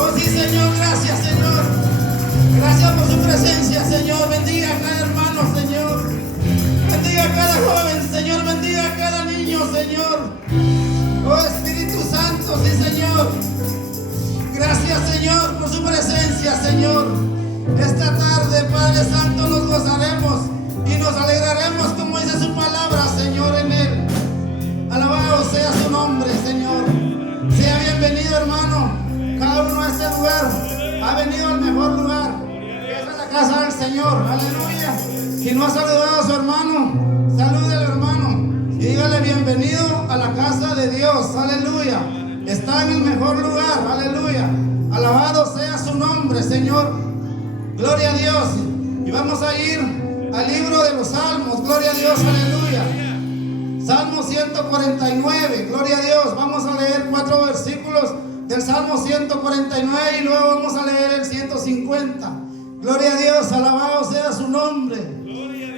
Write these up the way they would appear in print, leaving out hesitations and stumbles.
Oh sí, Señor, gracias, Señor. Gracias por su presencia, Señor. Bendiga a cada hermano, Señor. Bendiga a cada joven, Señor. Bendiga a cada niño, Señor. Oh Espíritu Santo, sí, Señor. Gracias, Señor, por su presencia, Señor. Esta tarde, Padre Santo, nos gozaremos y nos alegraremos, como dice su palabra, Señor, en él. Alabado sea su nombre, Señor. Sea bienvenido, hermano. Cada uno a este lugar ha venido al mejor lugar. Esta es la casa del Señor. Aleluya. Si no ha saludado a su hermano, salúdele, hermano, y dígale bienvenido a la casa de Dios. Aleluya. Está en el mejor lugar. Aleluya. Alabado sea su nombre, Señor. Gloria a Dios. Y vamos a ir al libro de los Salmos. Gloria a Dios. Aleluya. Salmo 149. Gloria a Dios. Vamos a leer 4 versículos del Salmo 149 y luego vamos a leer el 150. Gloria a Dios. Alabado sea su nombre.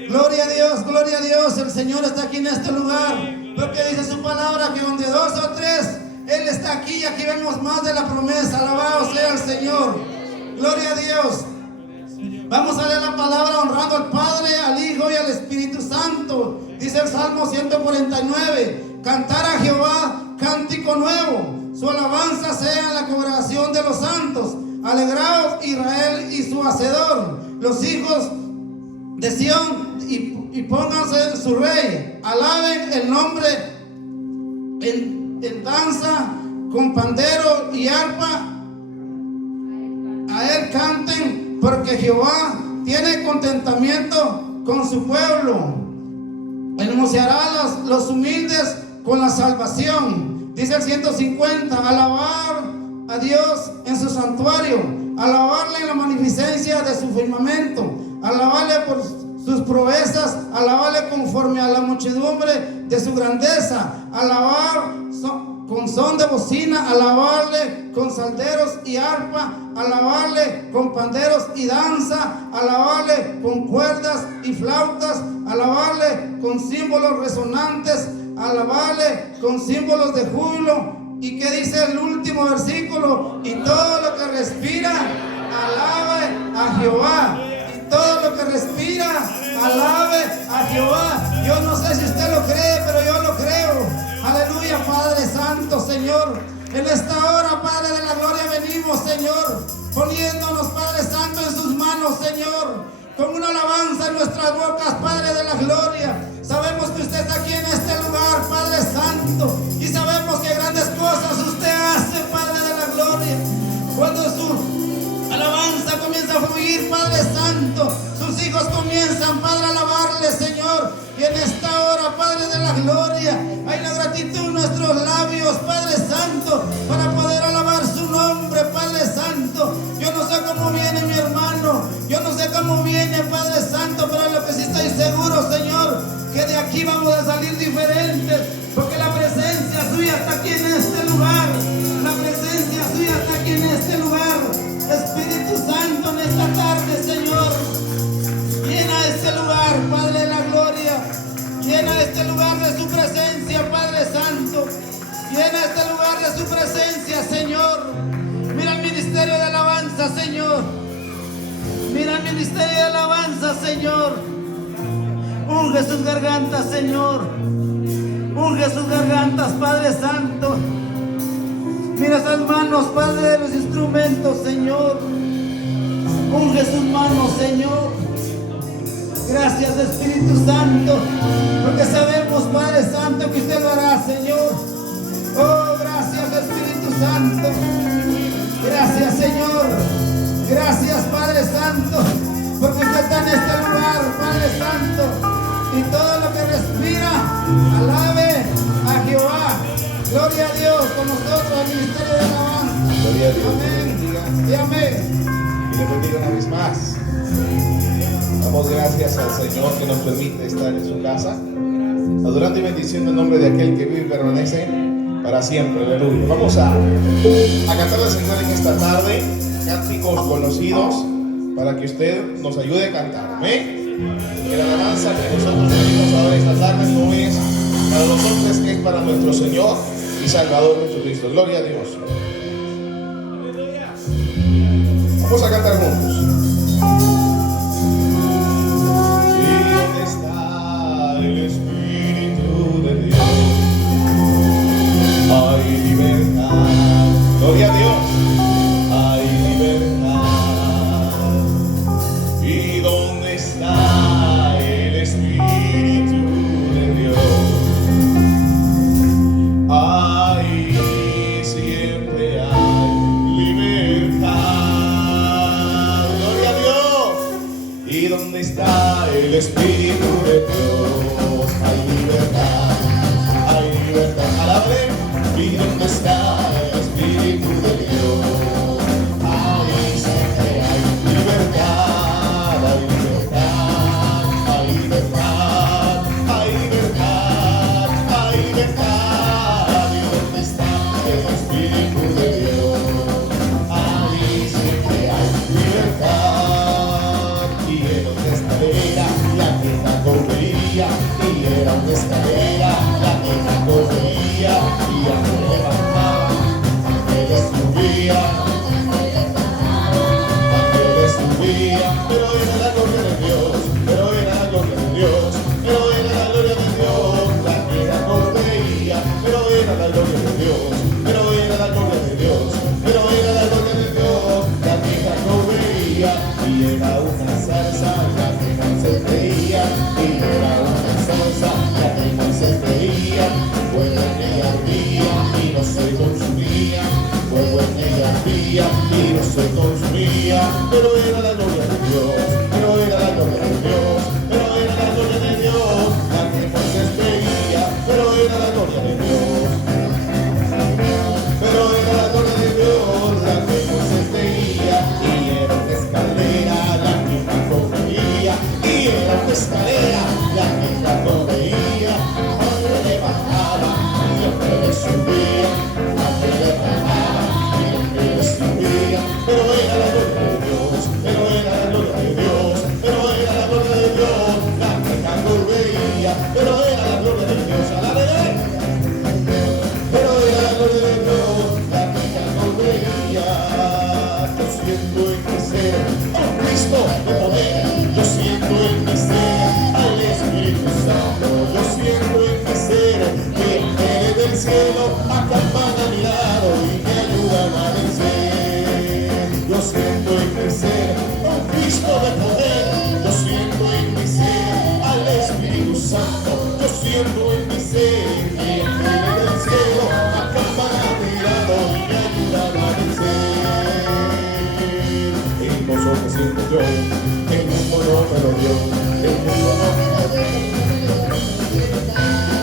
Gloria a Dios. Gloria a Dios. El Señor está aquí en este lugar. Porque dice su palabra que donde 2 o 3 Él está aquí, y aquí vemos más de la promesa. Alabado sea el Señor. Gloria a Dios. Vamos a leer la palabra honrando al Padre, al Hijo y al Espíritu Santo. Dice el Salmo 149: cantar a Jehová cántico nuevo, su alabanza sea en la congregación de los santos. Alegraos Israel y su hacedor, los hijos de Sión, y pónganse en su rey. Alaben el nombre en danza, con pandero y arpa. A él canten, porque Jehová tiene contentamiento con su pueblo. Hermoseará los humildes con la salvación. Dice el 150: alabar a Dios en su santuario, alabarle en la magnificencia de su firmamento, alabarle por sus proezas, alabarle conforme a la muchedumbre de su grandeza, alabar con son de bocina, alabarle con salteros y arpa, alabarle con panderos y danza, alabarle con cuerdas y flautas, alabarle con símbolos resonantes, alabarle con símbolos de júbilo. ¿Y qué dice el último versículo? Y todo lo que respira, alabe a Jehová. Y todo lo que respira, alabe a Jehová. Yo no sé si usted lo cree, pero yo lo creo. Aleluya, Padre Santo, Señor. En esta hora, Padre de la gloria, venimos, Señor, poniéndonos, Padre Santo, en sus manos, Señor, con una alabanza en nuestras bocas, Padre de la gloria. Sabemos que usted está aquí en este lugar, Padre Santo, y sabemos que grandes cosas usted hace, Padre de la gloria. Cuando su alabanza comienza a fluir, Padre Santo, sus hijos comienzan, Padre, a alabarle, Señor. Y en esta hora, Padre de la gloria, hay la gratitud en nuestros labios, Padre Santo, para poder alabar su nombre, Padre Santo. Yo no sé cómo viene mi hermano, yo no sé cómo viene, Padre Santo, pero lo que sí estoy seguro, Señor, que de aquí vamos a salir diferentes, porque la presencia suya está aquí en este lugar. La presencia suya está aquí en este lugar. Espíritu Santo, en esta tarde, Señor, llena este lugar, Padre de la gloria. Llena este lugar de su presencia, Padre Santo. Llena este lugar de su presencia, Señor. Mira el ministerio de alabanza, Señor. Mira el ministerio de alabanza, Señor. Unge sus gargantas, Señor. Unge sus gargantas, Padre Santo. Mira esas manos, Padre, de los instrumentos, Señor. Unge sus manos, Señor. Gracias, Espíritu Santo, porque sabemos, Padre Santo, que usted lo hará, Señor. Oh, gracias, Espíritu Santo. Gracias, Señor. Gracias, Padre Santo, porque usted está en este lugar, Padre Santo. Y todo lo que respira, alabe a Jehová. Gloria a Dios con nosotros, al ministerio de alabanza. Gloria a Dios. Amén. Y amén. Y le bendiga una vez más. Damos gracias al Señor que nos permite estar en su casa, adorando y bendiciendo el nombre de aquel que vive y permanece para siempre. Aleluya. Vamos a cantar al Señor en esta tarde cánticos conocidos para que usted nos ayude a cantar. Amén. Que la alabanza que nosotros venimos a dar esta tarde no es para los hombres, que es para nuestro Señor y Salvador Jesucristo. Gloria a Dios. Vamos a cantar juntos. ¿Y dónde está el Espíritu de Dios? Hay libertad. Gloria a Dios. Hay libertad. ¿Y dónde está el Espíritu de Dios? Ahí siempre hay libertad. Gloria a Dios. ¿Y dónde está el Espíritu de Dios? Hay libertad. Hay libertad. Alábale. ¿Y dónde está el Espíritu de Dios? Ahí siempre hay libertad. Hay libertad. Hay libertad. Hay libertad. Hay libertad. ¿Y dónde está el Espíritu de Dios? Ahí siempre hay libertad. Y era una escalera la que la corría. Y era una escalera la que la corría. Y a me levantaba, ángeles subía, ángeles subía. Pero era la gloria de Dios, pero era la gloria de Dios, pero era la gloria de Dios la que la corría. Pero era la gloria de Dios, pero era la gloria de Dios, pero era la gloria de Dios la que la corría. Y era una salsa la que no se veía, y era una salsa la que no se veía. Fuego en ella ardía y no se consumía, fuego en ella ardía y no se consumía. Pero era la gloria de Dios, pero era la gloria de Dios, pero era la gloria de Dios la que Moisés veía. Pero era la gloria de Dios, pero era la gloria de Dios la que Moisés veía. Y era una escalera la que Jacob veía, y era una escalera la que Jacob veía. Cuando le bajaba y el le subía, cuando le bajaba y el le subía. Pero era la gloria de Dios, pero era la gloria de Dios, pero era la gloria de Dios la que Jacob veía. Pero era la gloria de Dios, alábele. Pero era la gloria de Dios la que Jacob veía. Yo siento en mi ser a un Cristo de poder, yo siento en mi ser al Espíritu Santo, yo siento en mi ser que ángeles del cielo acampan a mi lado y me ayudan a vencer. Yo siento en mi ser a un Cristo de poder, yo siento en mi ser al Espíritu Santo, yo siento en mi ser que ángeles del cielo acampan a mi lado y me ayudan a vencer. El gozo que siento yo, el mundo no me lo dio, el mundo no me lo dio.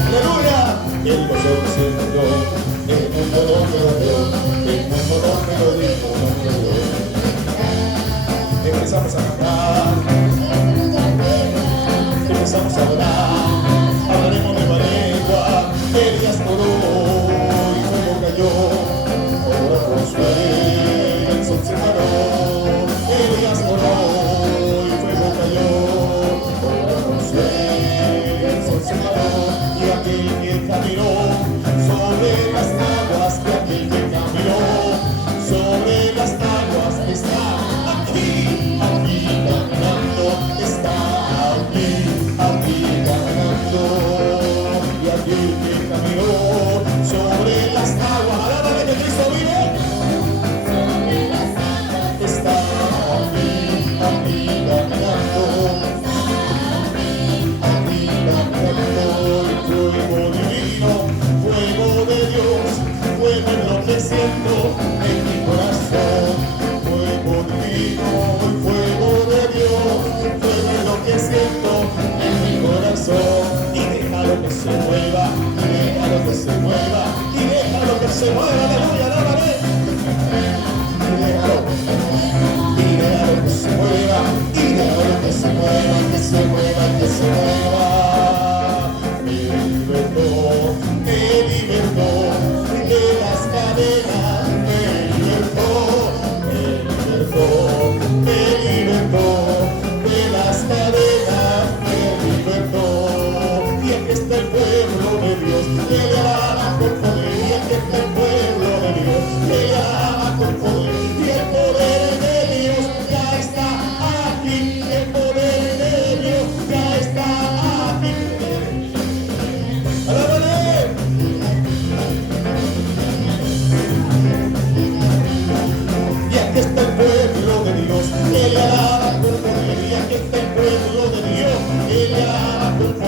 ¡Aleluya! El gozo que siento yo, el mundo no me lo dio, el mundo no me lo dijo, no me lo dio. Empezamos a cantar, empezamos a orar, hablaremos de la lengua. Elías oró y fuego cayó, oró por su herida, el sol se paró. Elías oró y fuego cayó,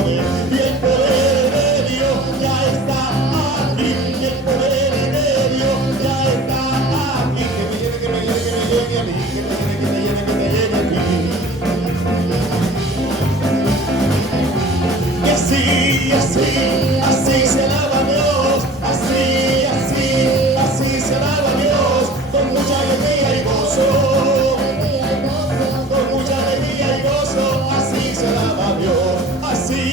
poder, y el poder de Dios ya está aquí, y el poder de Dios ya está aquí. Que me llene a mí, que me llene a mí. Y así se alaba a Dios, así se alaba a Dios, con mucha alegría y gozo, con mucha alegría y gozo, así se alaba a Dios, así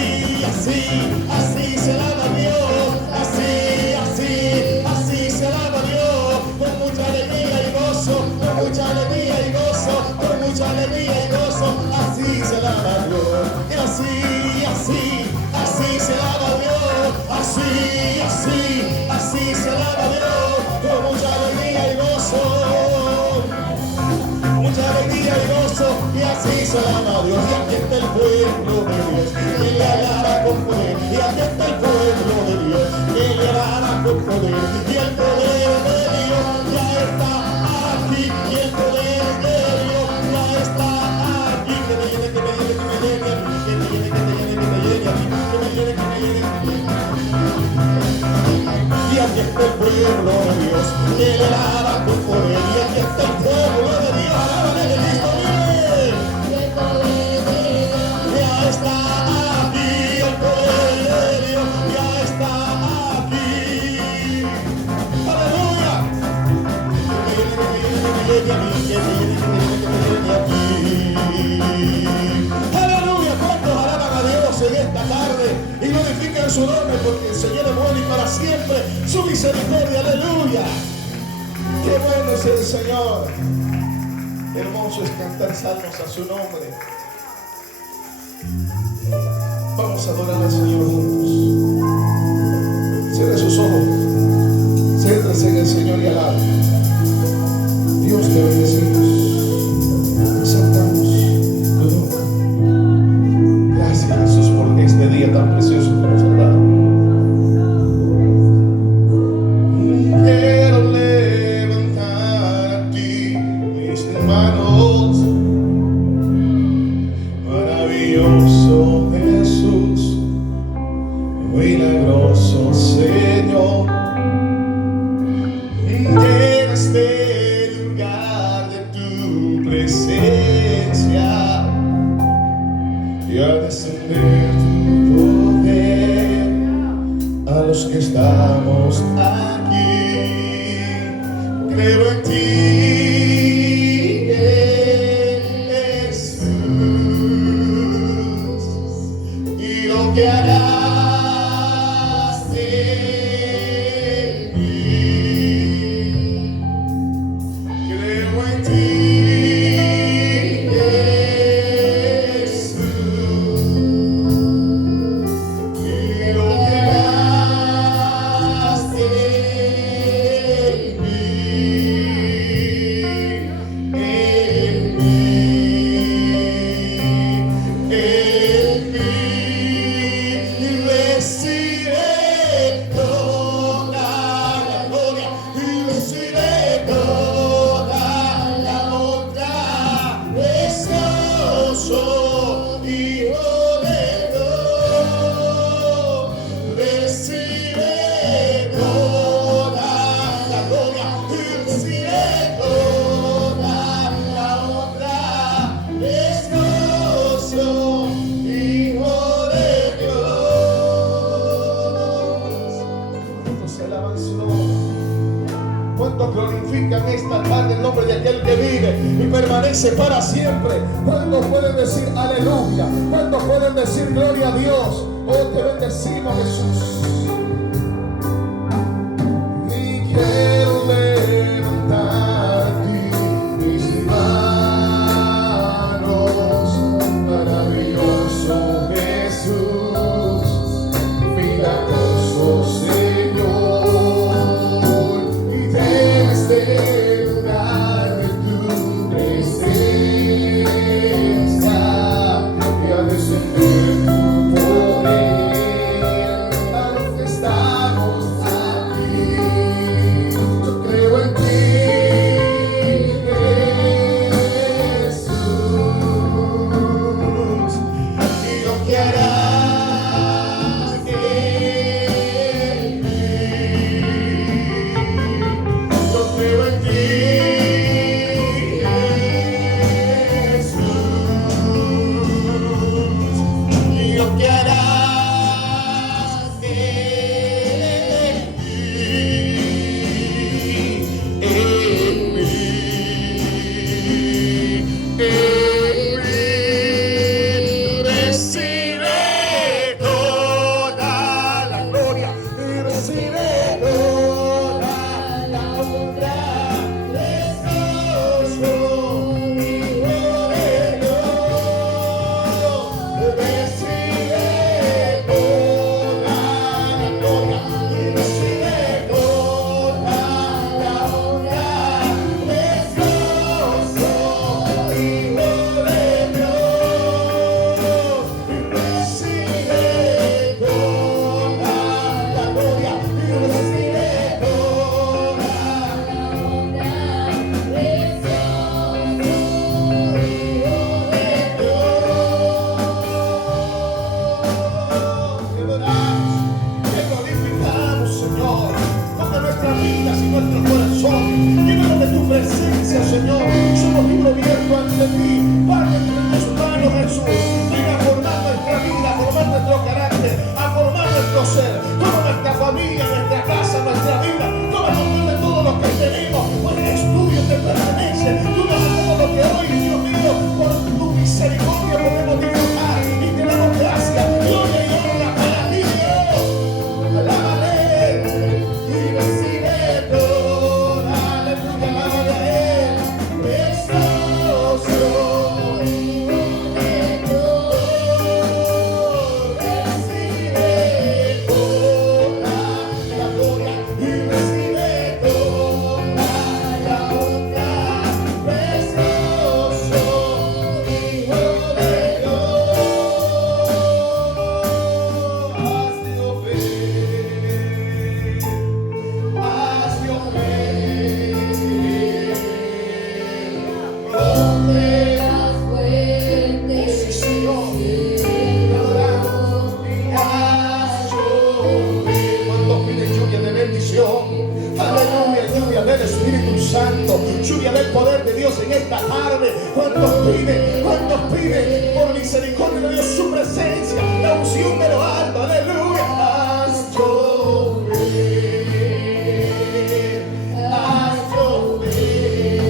se alaba a Dios, así se alaba a Dios, con mucha alegría y gozo, con mucha alegría y gozo, con mucha alegría y gozo, así se alaba a Dios, y así se alaba a Dios, así se alaba a Dios, con mucha alegría y gozo, mucha alegría y gozo, y así se alaba a Dios. Y aquí está el pueblo de Dios, que le alaba con poder, y aquí está el pueblo de Dios, que le alaba con poder, y el poder de Dios ya está aquí, y el poder de Dios ya está aquí. Que me llene, que me llene, que me llene a mí, que me llene, que me llene, que me llene a mí, que me llene, que me llene. Y aquí está el pueblo de Dios, que le alaba con poder, y aquí está el pueblo de Dios, alábale de Cristo, mire. Ya está aquí, el poder de Dios ya está aquí. Aleluya. Que me llene a mí, que me llene a mí. Aleluya. ¿Cuántos alaban a Dios en esta tarde y glorifican su nombre? Porque el Señor es bueno y para siempre su misericordia. Aleluya. Qué bueno es el Señor. Hermoso es cantar salmos a su nombre. Vamos a adorar al Señor juntos. Cierre sus ojos, céntrese en el Señor y alabe. Dios, te bendecimos, exaltamos tu nombre. Gracias, Jesús, por este día tan precioso que nos has dado. Quiero levantar a ti mis manos. Maravilloso Jesús, milagroso Señor, en este lugar de tu presencia y a descender tu poder a los que estamos aquí. Creo en ti, Jesús, y lo que harás en mí. Creo en ti, Jesús, y lo que harás en ¿Cuántos glorifican esta tarde el nombre de aquel que vive y permanece para siempre? ¿Cuántos pueden decir aleluya? ¿Cuántos pueden decir gloria a Dios? Oh, te bendecimos, Jesús. Y quiero levantar a ti mis manos, maravilloso Jesús, milagroso Señor, y desde este lugar de tu presencia y a descender tu poder a los que estamos aquí. Yo creo en ti, Jesús, y lo que harás lo que harás en mí, recibe toda la gloria y recibe toda la honra. Señor, somos libros abiertos ante ti. Padre, en tus manos, Jesús. Ven a formar nuestra vida, a formar nuestro carácter, a formar nuestro ser. Toma nuestra familia, nuestra casa, nuestra vida. Toma control de todo lo que tenemos, porque es tuyo, te pertenece. Tú nos has dado lo que hoy, Dios mío, por tu misericordia podemos disfrutar y te damos gracias. Gloria y honra para ti, Dios. Alábale y recibe toda. Aleluya, alábale a Él. Aleluya, lluvia del Espíritu Santo, lluvia del poder de Dios en esta tarde. ¿Cuántos piden por misericordia de Dios su presencia, la unción de lo alto? Aleluya. Haz llover, haz llover,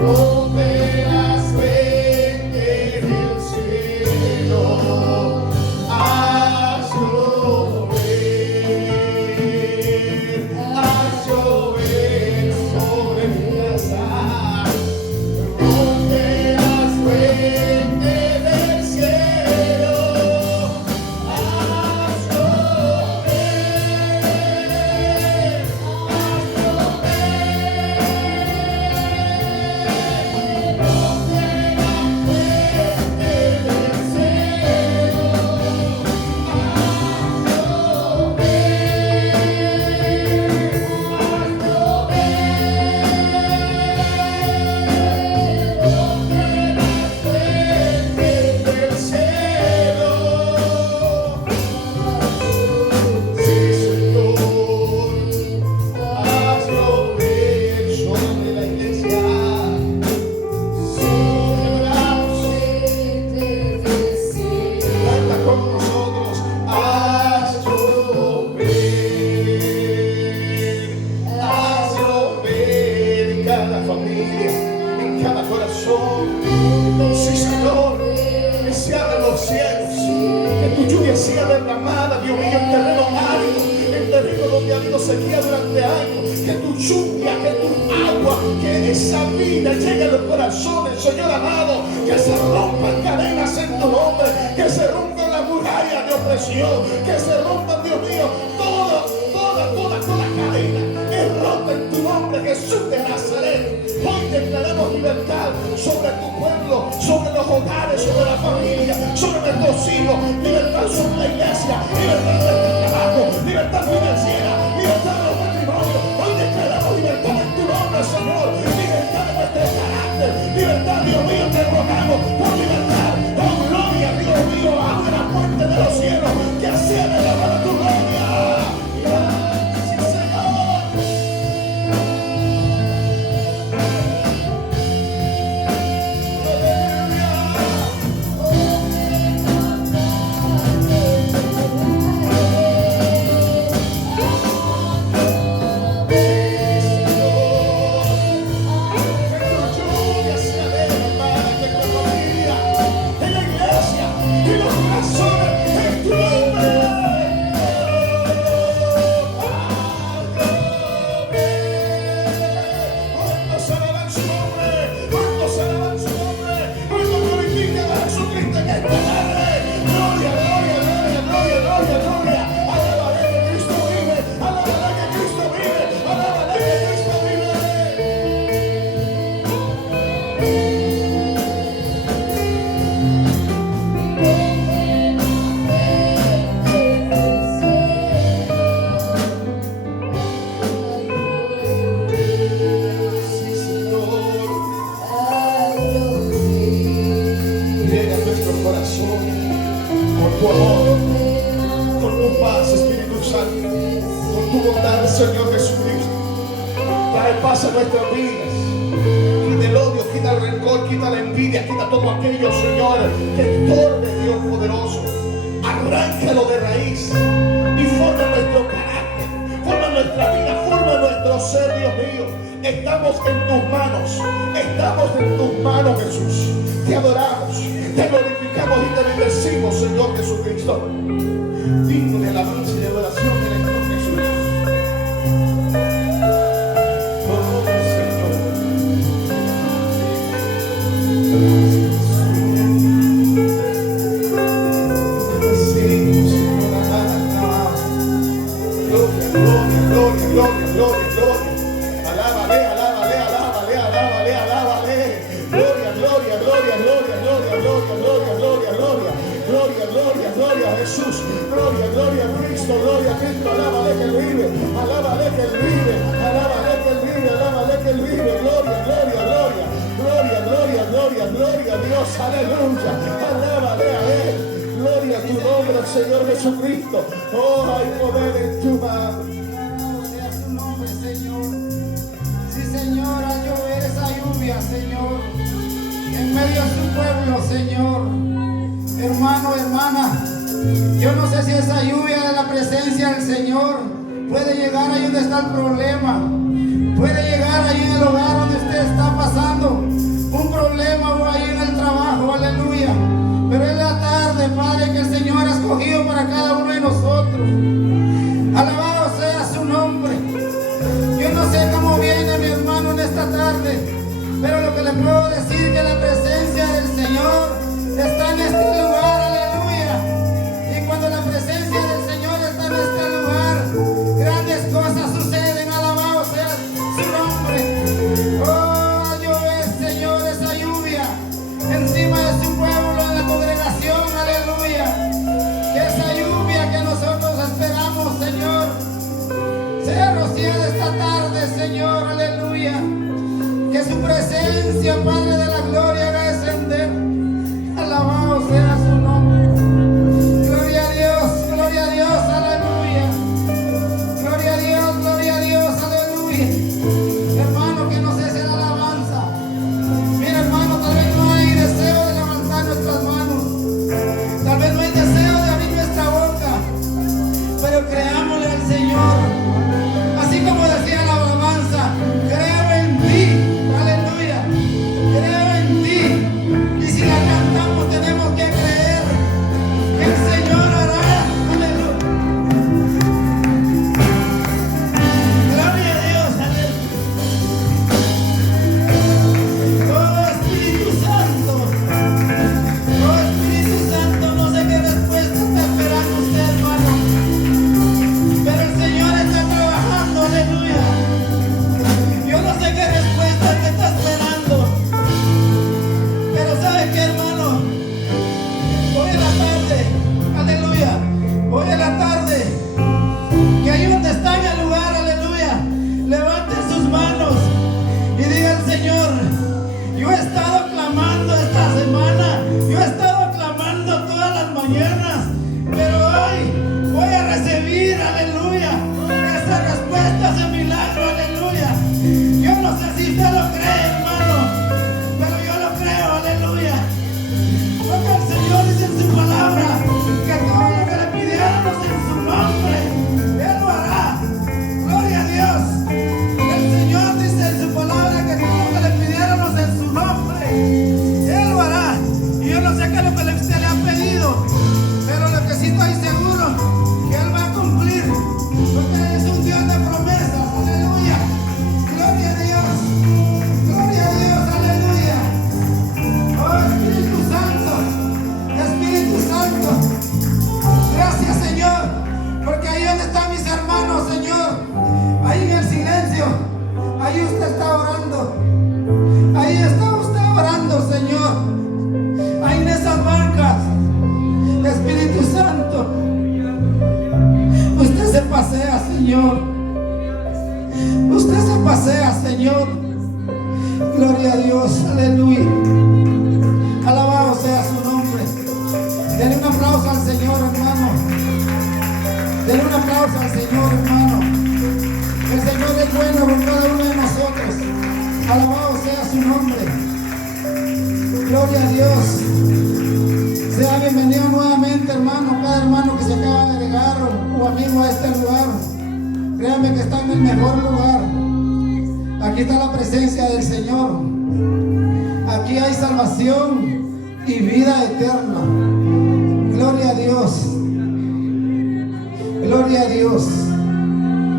rompe las fuentes del cielo. Haz llover sobre mi casa, rompe las fuentes del cielo, haz llover, rompe las fuentes del cielo, sí, Señor, que se abran los cielos, que tu lluvia sea derramada, Dios mío, en terreno árido, en terreno donde ha habido sequía durante años, que tu lluvia, que tu agua, que esa vida llegue a los corazones, Señor amado, que se rompan cadenas en tu nombre, que se rompan las murallas de opresión, que se rompan, Dios mío, toda cadena es rota en tu nombre, Jesús de Nazaret. Hoy declaramos libertad sobre tu pueblo, sobre los hogares, sobre la familia, sobre nuestros hijos, libertad sobre la iglesia, libertad de nuestro trabajo, libertad financiera, libertad de los matrimonios. Hoy declaramos libertad en tu nombre, Señor, libertad de nuestro carácter, libertad, Dios mío, te rogamos por libertad. Oh, gloria, Dios mío, abre la puerta de los cielos, que cierre la mano tu gloria. Gracias, Señor. Oh, corazón, con tu amor, con tu paz, Espíritu Santo, con tu bondad, Señor Jesucristo. Trae paz a nuestras vidas. Quita el odio, quita el rencor, quita la envidia, quita todo aquello, Señor, que estorbe, Dios poderoso. Arráncalo de raíz y forma nuestro carácter, forma nuestra vida, forma nuestro ser, Dios mío. Estamos en tus manos, Jesús. Te adoramos, te glorificamos y te bendecimos, Señor Jesucristo. Digno de alabanza y de adoración en el nombre de Jesús. Gloria, gloria, gloria. Alábale, alábale, alábale, alábale, alábale. Gloria, gloria, gloria, gloria, gloria, gloria, gloria, gloria, gloria. Gloria, gloria, gloria a Jesús. Gloria, gloria a Cristo, gloria a Cristo. Alábale que Él vive, alábale que Él vive, alábale que Él vive, alábale que Él vive. Gloria, gloria, gloria. Gloria, gloria, gloria, gloria a Dios. Aleluya. Alábale a Él. Gloria a tu nombre, Señor Jesucristo. Oh, hay poder en tu mano. Señor, a llover esa lluvia, Señor, en medio de su pueblo, Señor. Hermano, hermana, yo no sé si esa lluvia de la presencia del Señor puede llegar ahí donde está el problema, puede llegar ahí en el hogar donde usted está pasando un problema o ahí en el trabajo, aleluya. Pero es la tarde, Padre, que el Señor ha escogido para cada uno de nosotros. Alabado sea su nombre. Yo no sé cómo viene mi hermano en esta tarde, pero lo que le puedo decir es que la presencia del Señor está en este lugar, aleluya. Y cuando la presencia del Señor está en este lugar, grandes cosas suceden, alabado sea su nombre. Oh, llover, Señor, esa lluvia encima de su pueblo, en la congregación, aleluya. Que esa lluvia que nosotros esperamos, Señor, sea rociada esta tarde, Señor, aleluya. Que su presencia, Padre de la gloria, haga descender. Alabado sea su nombre. Gloria a Dios, aleluya. Gloria a Dios, aleluya. Hermano, que no cese la alabanza. Mira, hermano, tal vez no hay deseo de levantar nuestras manos. Tal vez no hay deseo de abrir nuestra boca. Pero creámosle al Señor. Así como decía la alabanza, creo en ti, aleluya, creo en ti. Y si la cantamos tenemos que creer que el Señor hará, aleluya. Gloria a Dios, aleluya. Oh Espíritu Santo, no sé qué respuesta está esperando usted, hermano. Pero el Señor está trabajando, aleluya. Yo no sé qué respuesta te está esperando. Pero ¿sabe qué, hermano? Hoy en la tarde, aleluya. Hoy en la tarde, que ahí donde está en el lugar, aleluya, levanten sus manos y digan: Señor, yo he estado clamando esta semana, yo he estado clamando todas las mañanas, pero hoy voy a recibir, aleluya, esa respuesta, ese milagro, aleluya. Yo no sé si usted lo cree, hermano, pero yo lo creo, aleluya. Porque el Señor dice en su palabra que todo lo que le pidiéramos en su nombre, Él lo hará. Gloria a Dios. El Señor dice en su palabra que todo lo que le pidiéramos en su nombre, Él lo hará. Y yo no sé qué es lo que usted le ha pedido, pero lo que sí estoy seguro, que Él va a cumplir, porque Él es un Dios de promesas, aleluya. Gloria a Dios, aleluya. Oh Espíritu Santo, gracias, Señor, porque ahí donde están mis hermanos, Señor, ahí en el silencio, ahí usted está orando, ahí está usted orando, Señor, ahí en esas bancas. Espíritu Santo, usted se pasea, Señor. Usted se pasea, Señor. Gloria a Dios, aleluya. Alabado sea su nombre. aplauso al Señor, hermano. Denle un aplauso al Señor, hermano. El Señor es bueno con cada uno de nosotros. Alabado sea su nombre. Gloria a Dios. Sea bienvenido nuevamente, hermano. Cada hermano que se acaba de agregar o amigo a este lugar. Créanme que está en el mejor lugar. Aquí está la presencia del Señor. Aquí hay salvación y vida eterna. Gloria a Dios. Gloria a Dios.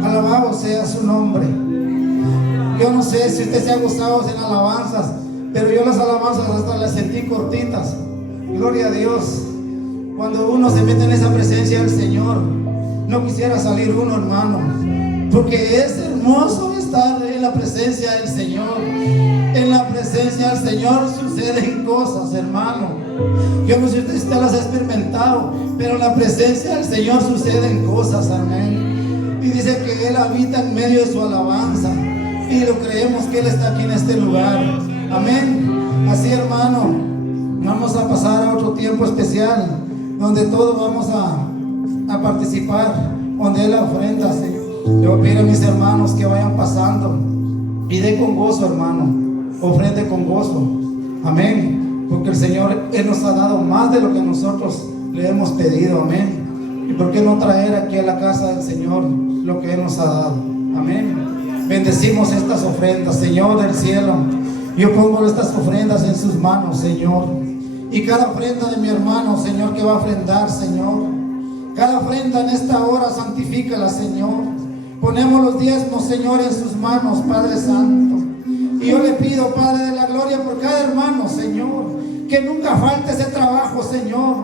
Alabado sea su nombre. Yo no sé si usted se ha gozado en alabanzas, pero yo las alabanzas hasta las sentí cortitas. Gloria a Dios. Cuando uno se mete en esa presencia del Señor, no quisiera salir uno, hermano, porque es hermoso estar en la presencia del Señor. En la presencia del Señor suceden cosas, hermano. Yo no sé si usted las ha experimentado, pero en la presencia del Señor suceden cosas, amén. Y dice que Él habita en medio de su alabanza, y lo creemos que Él está aquí en este lugar, amén. Así, hermano, vamos a pasar a otro tiempo especial, donde todos vamos a participar, donde es la ofrenda. ¿Sí? Yo pido a mis hermanos que vayan pasando y den con gozo, hermano. Ofrende con gozo, amén, porque el Señor, Él nos ha dado más de lo que nosotros le hemos pedido, amén. Y por qué no traer aquí a la casa del Señor lo que Él nos ha dado, amén. Bendecimos estas ofrendas, Señor del cielo. Yo pongo estas ofrendas en sus manos, Señor, y cada ofrenda de mi hermano, Señor, que va a ofrendar, Señor, cada ofrenda en esta hora, santifícala, Señor. Ponemos los diezmos, Señor, en sus manos, Padre Santo. Y yo le pido, Padre de la gloria, por cada hermano, Señor, que nunca falte ese trabajo, Señor,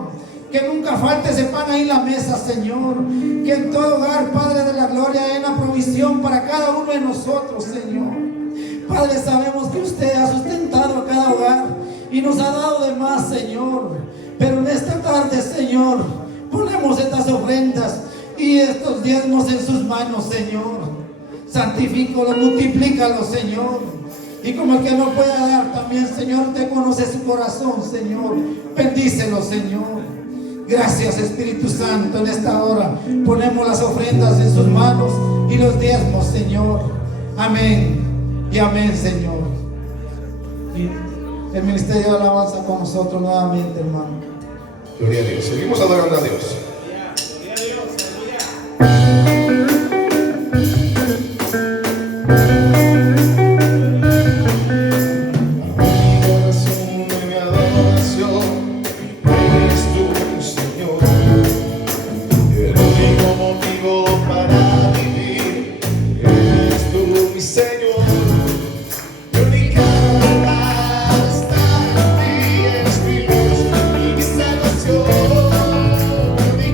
que nunca falte ese pan ahí en la mesa, Señor, que en todo hogar, Padre de la gloria, haya una provisión para cada uno de nosotros, Señor. Padre, sabemos que usted ha sustentado a cada hogar y nos ha dado de más, Señor, pero en esta tarde, Señor, ponemos estas ofrendas y estos diezmos en sus manos, Señor. Santifícalo, multiplícalo, Señor. Y como el que no puede dar también, Señor, te conoce su corazón, Señor. Bendícelo, Señor. Gracias, Espíritu Santo. En esta hora ponemos las ofrendas en sus manos y los diezmos, Señor. Amén y amén, Señor. Y el ministerio de alabanza con nosotros nuevamente, hermano. Gloria a Dios. Seguimos adorando a Dios. Mi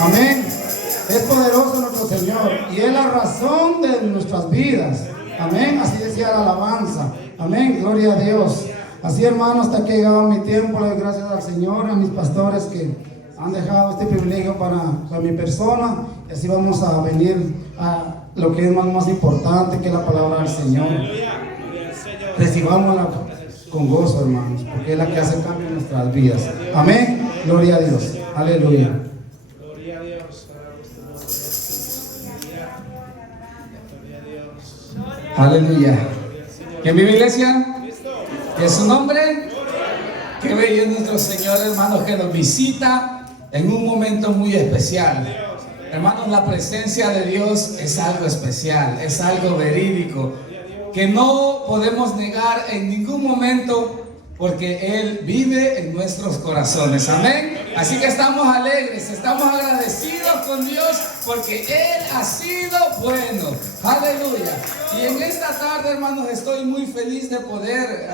Amén. Es poderoso nuestro Señor y es la razón de nuestras vidas. Amén. Así decía la alabanza. Amén. Gloria a Dios. Así, hermanos, hasta que ha llegado mi tiempo, le doy gracias al Señor, a mis pastores que han dejado este privilegio para mi persona. Y así vamos a venir a lo que es más importante, que es la palabra del Señor. Recibámosla con gozo, hermanos, porque es la que hace cambio en nuestras vidas. Amén. Gloria a Dios. Aleluya. Gloria a Dios. Aleluya. ¿Quién vive, iglesia? ¿Qué es su nombre? Qué bello es nuestro Señor, hermanos, que nos visita en un momento muy especial. Hermanos, la presencia de Dios es algo especial, es algo verídico, que no podemos negar en ningún momento, porque Él vive en nuestros corazones. Amén. Así que estamos alegres, estamos agradecidos con Dios, porque Él ha sido bueno. Aleluya. Y en esta tarde, hermanos, estoy muy feliz de poder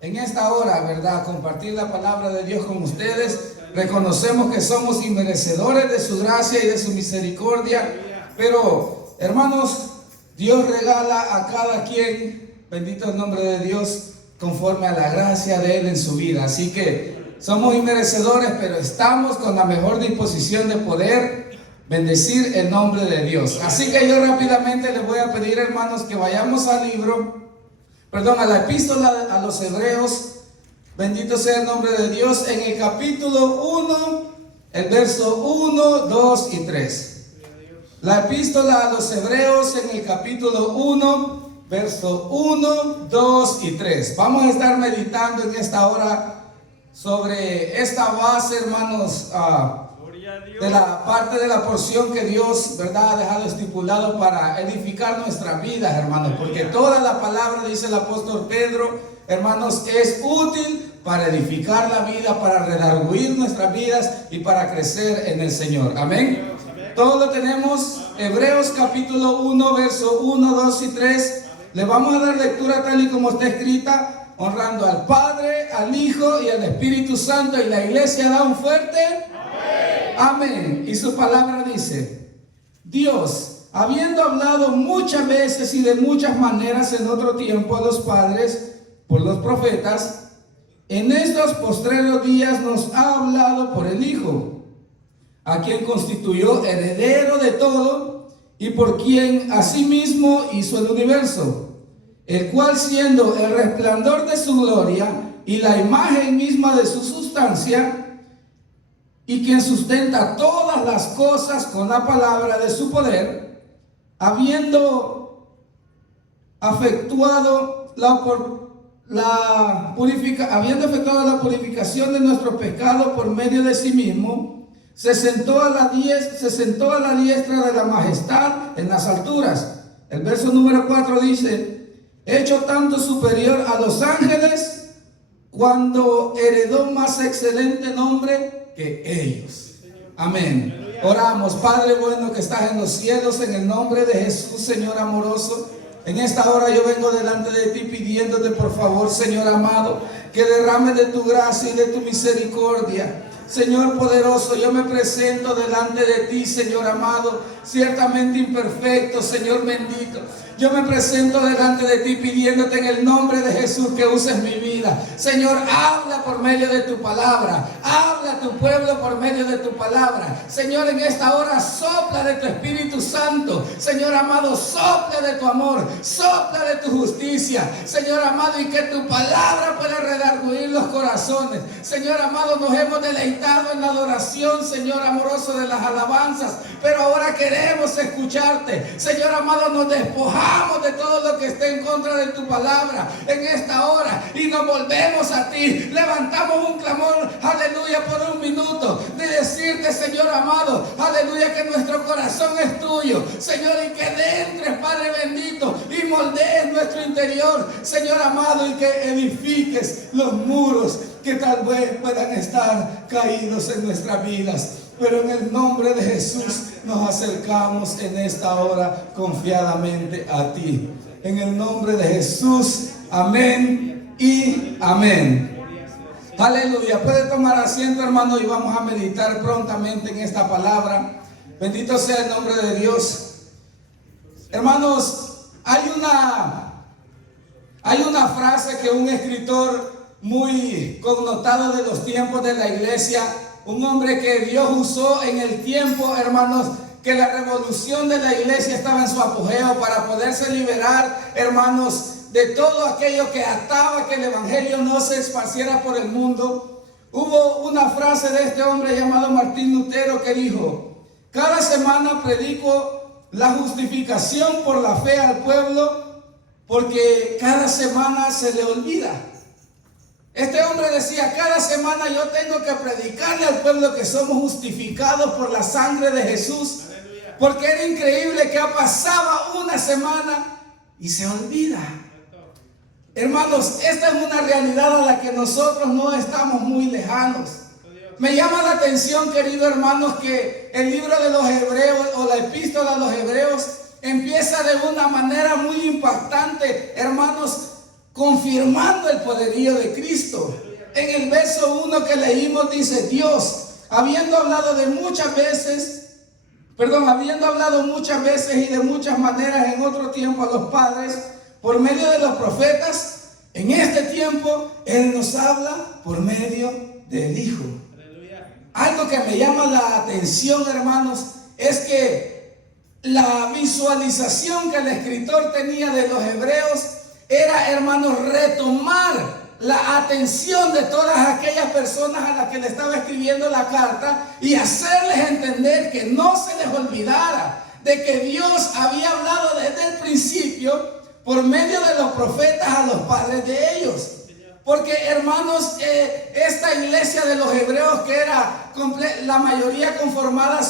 en esta hora, ¿verdad?, compartir la palabra de Dios con ustedes. Reconocemos que somos inmerecedores de su gracia y de su misericordia, pero, hermanos, Dios regala a cada quien, bendito el nombre de Dios, conforme a la gracia de Él en su vida. Así que somos inmerecedores, pero estamos con la mejor disposición de poder bendecir el nombre de Dios. Así que yo rápidamente les voy a pedir, hermanos, que vayamos a la epístola a los Hebreos. Bendito sea el nombre de Dios. En el capítulo 1, el verso 1, 2 y 3. La epístola a los Hebreos en el capítulo 1, verso 1, 2 y 3. Vamos a estar meditando en esta hora sobre esta base, hermanos, de la parte de la porción que Dios, ¿verdad?, ha dejado estipulado para edificar nuestras vidas, hermanos, porque toda la palabra, dice el apóstol Pedro, hermanos, es útil para edificar la vida, para redarguir nuestras vidas y para crecer en el Señor. Amén. Todo lo tenemos. Hebreos capítulo 1, verso 1, 2 y 3. Le vamos a dar lectura tal y como está escrita, honrando al Padre, al Hijo y al Espíritu Santo, y la iglesia da un fuerte amén. Y su palabra dice: Dios, habiendo hablado muchas veces y de muchas maneras en otro tiempo a los padres por los profetas, en estos postreros días nos ha hablado por el Hijo, a quien constituyó heredero de todo y por quien asimismo hizo el universo, el cual, siendo el resplandor de su gloria y la imagen misma de su sustancia, y quien sustenta todas las cosas con la palabra de su poder, habiendo efectuado la purificación de nuestro pecado por medio de sí mismo, se sentó a la diestra de la majestad en las alturas. El verso número 4 dice: hecho tanto superior a los ángeles, cuando heredó más excelente nombre que ellos. Amén. Oramos. Padre bueno que estás en los cielos, en el nombre de Jesús, Señor amoroso, en esta hora yo vengo delante de ti pidiéndote, por favor, Señor amado, que derrame de tu gracia y de tu misericordia. Señor poderoso, yo me presento delante de ti, Señor amado, ciertamente imperfecto, Señor bendito. Yo me presento delante de ti pidiéndote en el nombre de Jesús que uses mi vida. Señor, habla por medio de tu palabra. Habla a tu pueblo por medio de tu palabra. Señor, en esta hora sopla de tu Espíritu Santo. Señor amado, sopla de tu amor. Sopla de tu justicia. Señor amado, y que tu palabra pueda redarguir los corazones. Señor amado, nos hemos deleitado en la adoración, Señor amoroso, de las alabanzas. Pero ahora queremos escucharte. Señor amado, nos despojamos de todo lo que esté en contra de tu palabra en esta hora y nos volvemos a ti. Levantamos un clamor, aleluya, por un minuto de decirte, Señor amado, aleluya, que nuestro corazón es tuyo, Señor, y que entres, Padre bendito, y moldees nuestro interior, Señor amado, y que edifiques los muros que tal vez puedan estar caídos en nuestras vidas. Pero en el nombre de Jesús nos acercamos en esta hora confiadamente a ti. En el nombre de Jesús, amén y amén. Aleluya. Puede tomar asiento, hermano, y vamos a meditar prontamente en esta palabra. Bendito sea el nombre de Dios. Hermanos, hay una frase que un escritor muy connotado de los tiempos de la iglesia, un hombre que Dios usó en el tiempo, hermanos, que la revolución de la iglesia estaba en su apogeo para poderse liberar, hermanos, de todo aquello que ataba que el evangelio no se esparciera por el mundo. Hubo una frase de este hombre llamado Martín Lutero que dijo: cada semana predico la justificación por la fe al pueblo, porque cada semana se le olvida. Este hombre decía: cada semana yo tengo que predicarle al pueblo que somos justificados por la sangre de Jesús, porque era increíble que pasaba una semana y se olvida. Hermanos, esta es una realidad a la que nosotros no estamos muy lejanos. Me llama la atención, queridos hermanos, que el libro de los Hebreos o la epístola a los Hebreos empieza de una manera muy impactante, hermanos, confirmando el poderío de Cristo. En el verso 1 que leímos dice: Dios, habiendo hablado muchas veces y de muchas maneras en otro tiempo a los padres por medio de los profetas, en este tiempo Él nos habla por medio del Hijo. Algo que me llama la atención, hermanos, es que la visualización que el escritor tenía de los hebreos era, hermanos, retomar la atención de todas aquellas personas a las que le estaba escribiendo la carta y hacerles entender que no se les olvidara de que Dios había hablado desde el principio por medio de los profetas a los padres de ellos. Porque, hermanos, esta iglesia de los hebreos, que era la mayoría conformada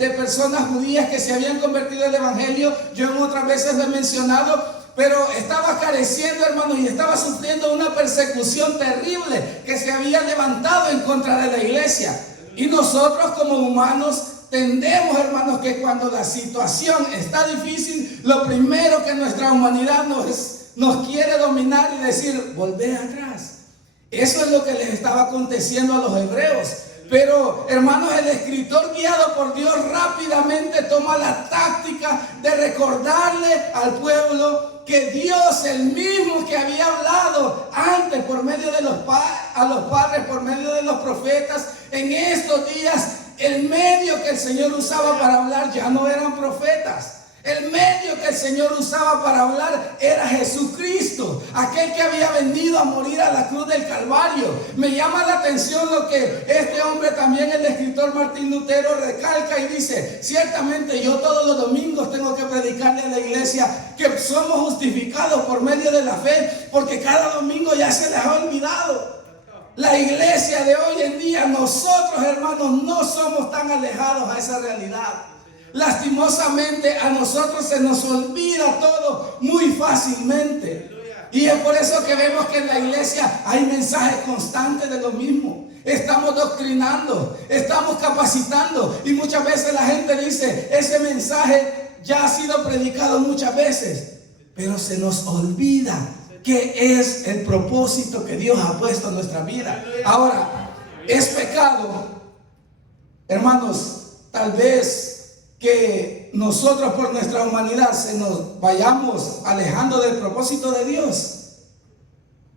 de personas judías que se habían convertido al evangelio, yo en otras veces lo he mencionado, pero estaba careciendo, hermanos, y estaba sufriendo una persecución terrible que se había levantado en contra de la iglesia. Y nosotros como humanos tendemos, hermanos, que cuando la situación está difícil, lo primero que nuestra humanidad nos quiere dominar y decir: volvé atrás. Eso es lo que les estaba aconteciendo a los hebreos. Pero, hermanos, el escritor, guiado por Dios, rápidamente toma la táctica de recordarle al pueblo que Dios, el mismo que había hablado antes por medio de a los padres, por medio de los profetas, en estos días el medio que el Señor usaba para hablar ya no eran profetas. El medio que el Señor usaba para hablar era Jesucristo, aquel que había venido a morir a la cruz del Calvario. Me llama la atención lo que este hombre, también el escritor Martín Lutero, recalca y dice: ciertamente yo todos los domingos tengo que predicarle a la iglesia que somos justificados por medio de la fe, porque cada domingo ya se les ha olvidado. La iglesia de hoy en día, nosotros, hermanos, no somos tan alejados a esa realidad. Lastimosamente a nosotros se nos olvida todo muy fácilmente. Y es por eso que vemos que en la iglesia hay mensajes constantes de lo mismo. Estamos doctrinando, estamos capacitando, y muchas veces la gente dice: ese mensaje ya ha sido predicado muchas veces, pero se nos olvida qué es el propósito que Dios ha puesto en nuestra vida. Ahora, es pecado, hermanos, tal vez que nosotros por nuestra humanidad se nos vayamos alejando del propósito de Dios.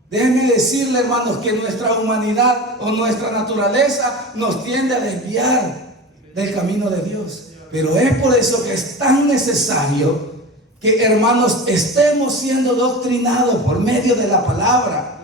Déjenme decirle, hermanos, que nuestra humanidad o nuestra naturaleza nos tiende a desviar del camino de Dios. Pero es por eso que es tan necesario que, hermanos, estemos siendo doctrinados por medio de la palabra.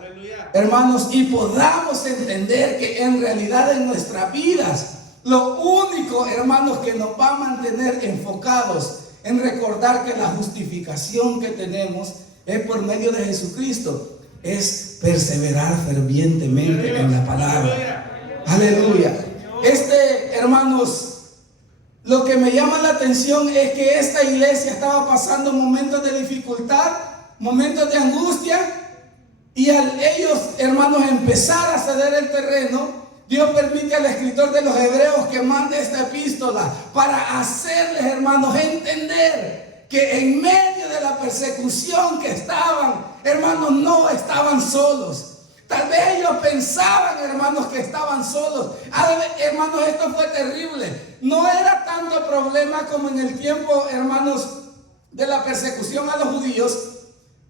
Hermanos, y podamos entender que en realidad en nuestras vidas, lo único, hermanos, que nos va a mantener enfocados en recordar que la justificación que tenemos es por medio de Jesucristo, es perseverar fervientemente en la palabra. Aleluya. Hermanos, lo que me llama la atención es que esta iglesia estaba pasando momentos de dificultad, momentos de angustia, y al ellos, hermanos, empezar a ceder el terreno, Dios permite al escritor de los Hebreos que mande esta epístola para hacerles, hermanos, entender que en medio de la persecución que estaban, hermanos, no estaban solos. Tal vez ellos pensaban, hermanos, que estaban solos. Hermanos, esto fue terrible. No era tanto problema como en el tiempo, hermanos, de la persecución a los judíos.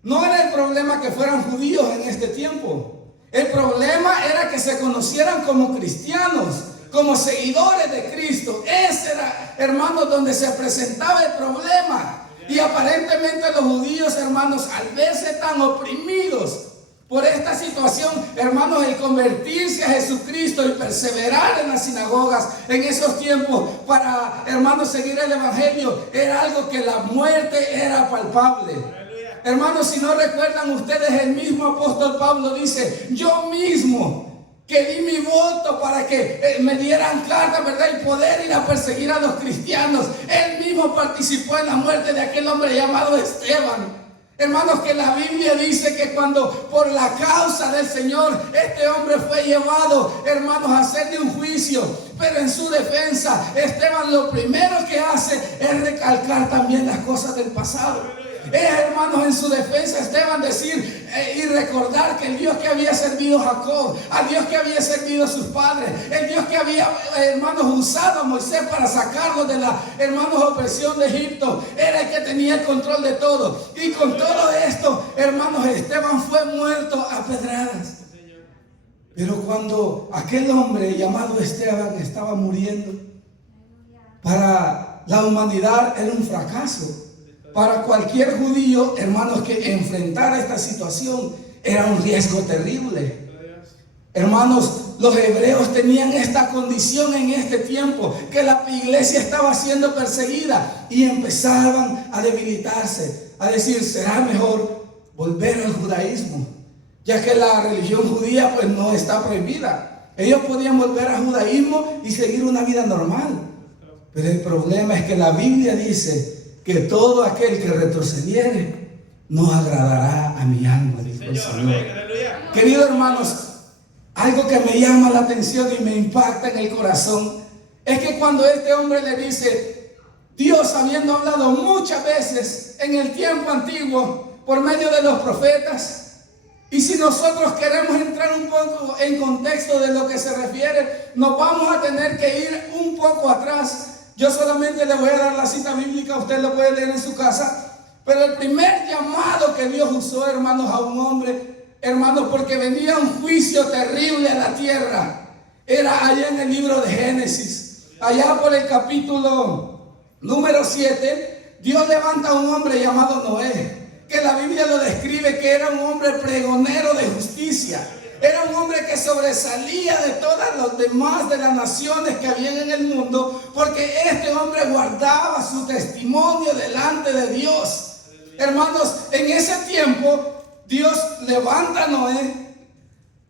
No era el problema que fueran judíos en este tiempo. El problema era que se conocieran como cristianos, como seguidores de Cristo. Ese era, hermanos, donde se presentaba el problema. Y aparentemente los judíos, hermanos, al verse tan oprimidos por esta situación, hermanos, el convertirse a Jesucristo y perseverar en las sinagogas en esos tiempos para, hermanos, seguir el evangelio, era algo que la muerte era palpable. Hermanos, si no recuerdan ustedes, el mismo apóstol Pablo dice: yo mismo que di mi voto para que me dieran carta, ¿verdad?, y poder ir a perseguir a los cristianos. Él mismo participó en la muerte de aquel hombre llamado Esteban. Hermanos, que la Biblia dice que cuando por la causa del Señor este hombre fue llevado, hermanos, a hacerle un juicio, pero en su defensa, Esteban lo primero que hace es recalcar también las cosas del pasado. Hermanos, en su defensa, Esteban decir y recordar que el Dios que había servido a Jacob, al Dios que había servido a sus padres, el Dios que había, hermanos, usado a Moisés para sacarlo de la, hermanos, opresión de Egipto, era el que tenía el control de todo. Y con todo esto, hermanos, Esteban fue muerto a pedradas. Pero cuando aquel hombre llamado Esteban estaba muriendo, para la humanidad era un fracaso. Para cualquier judío, hermanos, que enfrentara esta situación era un riesgo terrible. Hermanos, los hebreos tenían esta condición en este tiempo, que la iglesia estaba siendo perseguida y empezaban a debilitarse, a decir: será mejor volver al judaísmo, ya que la religión judía pues no está prohibida. Ellos podían volver al judaísmo y seguir una vida normal. Pero el problema es que la Biblia dice que todo aquel que retrocediere no agradará a mi alma, dijo el Señor. Queridos hermanos, algo que me llama la atención y me impacta en el corazón es que cuando este hombre le dice, Dios habiendo hablado muchas veces en el tiempo antiguo por medio de los profetas, y si nosotros queremos entrar un poco en contexto de lo que se refiere, nos vamos a tener que ir un poco atrás. Yo solamente le voy a dar la cita bíblica, usted lo puede leer en su casa. Pero el primer llamado que Dios usó, hermanos, a un hombre, hermanos, porque venía un juicio terrible a la tierra, era allá en el libro de Génesis. Allá por el capítulo número 7, Dios levanta a un hombre llamado Noé, que la Biblia lo describe que era un hombre pregonero de justicia. Era un hombre que sobresalía de todas las demás de las naciones que habían en el mundo, porque este hombre guardaba su testimonio delante de Dios. Hermanos, en ese tiempo Dios levanta a Noé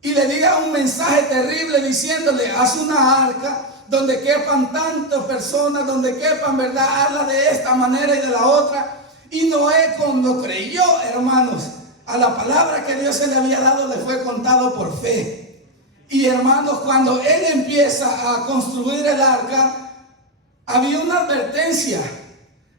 y le diga un mensaje terrible diciéndole: haz una arca donde quepan tantas personas, donde quepan, ¿verdad? Habla de esta manera y de la otra. Y Noé, cuando creyó, hermanos, a la palabra que Dios se le había dado, le fue contado por fe. Y hermanos, cuando él empieza a construir el arca, había una advertencia.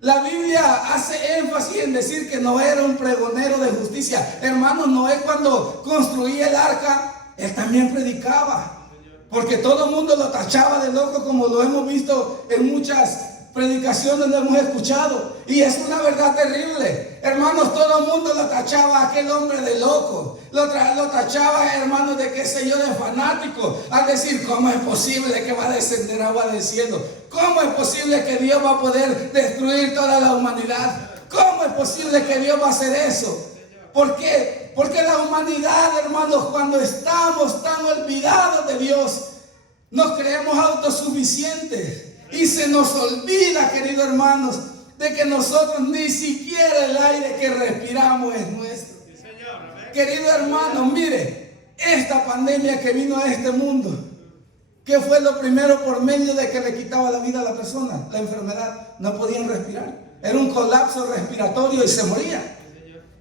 La Biblia hace énfasis en decir que Noé era un pregonero de justicia. Hermanos, Noé cuando construía el arca, él también predicaba, porque todo el mundo lo tachaba de loco, como lo hemos visto en muchas predicaciones, lo hemos escuchado, y es una verdad terrible. Hermanos, todo el mundo lo tachaba a aquel hombre de loco, lo tachaba, hermanos, de qué sé yo, de fanático, al decir: ¿cómo es posible que va a descender agua del cielo? ¿Cómo es posible que Dios va a poder destruir toda la humanidad? ¿Cómo es posible que Dios va a hacer eso? ¿Por qué? Porque la humanidad, hermanos, cuando estamos tan olvidados de Dios, nos creemos autosuficientes. Y se nos olvida, queridos hermanos, de que nosotros ni siquiera el aire que respiramos es nuestro. Sí, señor. Querido hermano, mire, esta pandemia que vino a este mundo, ¿qué fue lo primero por medio de que le quitaba la vida a la persona? La enfermedad. No podían respirar. Era un colapso respiratorio y se moría.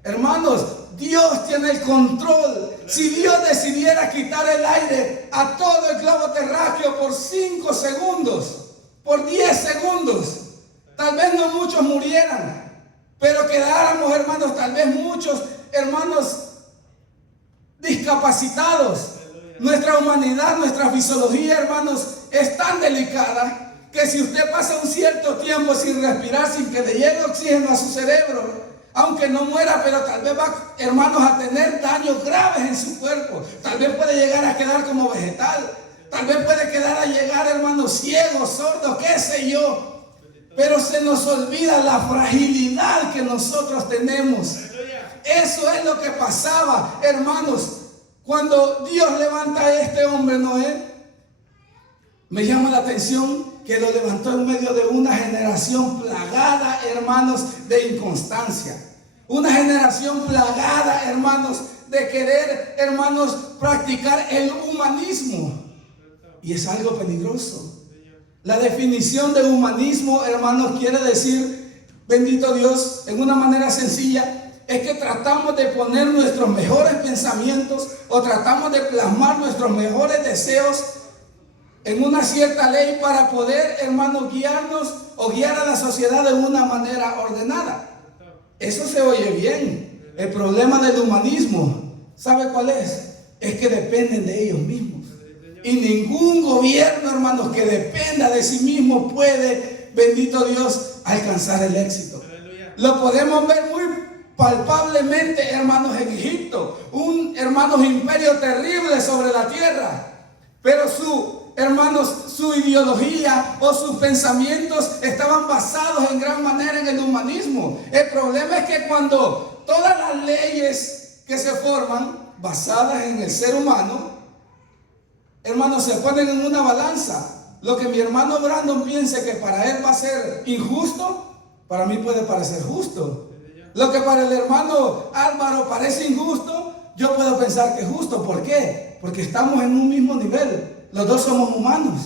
Hermanos, Dios tiene el control. Si Dios decidiera quitar el aire a todo el globo terráqueo por 5 segundos, por 10 segundos, tal vez no muchos murieran, pero quedáramos, hermanos, tal vez muchos, hermanos, discapacitados. Nuestra humanidad, nuestra fisiología, hermanos, es tan delicada que si usted pasa un cierto tiempo sin respirar, sin que le llegue oxígeno a su cerebro, aunque no muera, pero tal vez va, hermanos, a tener daños graves en su cuerpo. Tal vez puede llegar a quedar como vegetal. Tal vez puede llegar, hermanos, ciego, sordo, qué sé yo. Pero se nos olvida la fragilidad que nosotros tenemos. Eso es lo que pasaba, hermanos, cuando Dios levanta a este hombre Noé. Me llama la atención que lo levantó en medio de una generación plagada, hermanos, de inconstancia. Una generación plagada, hermanos, de querer, hermanos, practicar el humanismo. Y es algo peligroso. La definición de humanismo, hermanos, quiere decir, bendito Dios, en una manera sencilla, es que tratamos de poner nuestros mejores pensamientos o tratamos de plasmar nuestros mejores deseos en una cierta ley para poder, hermanos, guiarnos o guiar a la sociedad de una manera ordenada. Eso se oye bien. El problema del humanismo, ¿sabe cuál es? Es que dependen de ellos mismos. Y ningún gobierno, hermanos, que dependa de sí mismo puede, bendito Dios, alcanzar el éxito. Lo podemos ver muy palpablemente, hermanos, en Egipto. Un, hermanos, imperio terrible sobre la tierra. Pero su ideología o sus pensamientos estaban basados en gran manera en el humanismo. El problema es que cuando todas las leyes que se forman basadas en el ser humano, hermanos, se ponen en una balanza, lo que mi hermano Brandon piense que para él va a ser injusto, para mí puede parecer justo. Lo que para el hermano Álvaro parece injusto, yo puedo pensar que es justo. ¿Por qué? Porque estamos en un mismo nivel. Los dos somos humanos.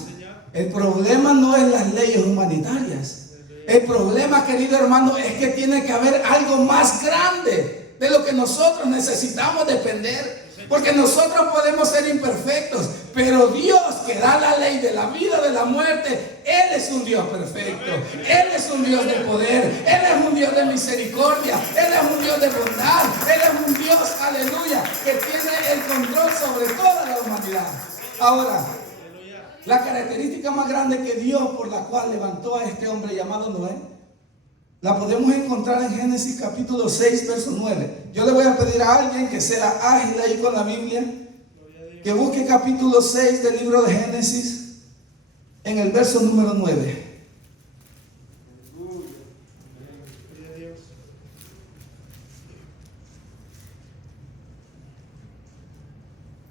El problema no es las leyes humanitarias. El problema, querido hermano, es que tiene que haber algo más grande de lo que nosotros necesitamos depender. Porque nosotros podemos ser imperfectos, pero Dios, que da la ley de la vida, de la muerte, Él es un Dios perfecto. Él es un Dios de poder. Él es un Dios de misericordia. Él es un Dios de bondad. Él es un Dios, aleluya, que tiene el control sobre toda la humanidad. Ahora, la característica más grande que Dios por la cual levantó a este hombre llamado Noé, la podemos encontrar en Génesis capítulo 6, verso 9. Yo le voy a pedir a alguien que sea ágil ahí con la Biblia, que busque capítulo 6 del libro de Génesis en el verso número 9.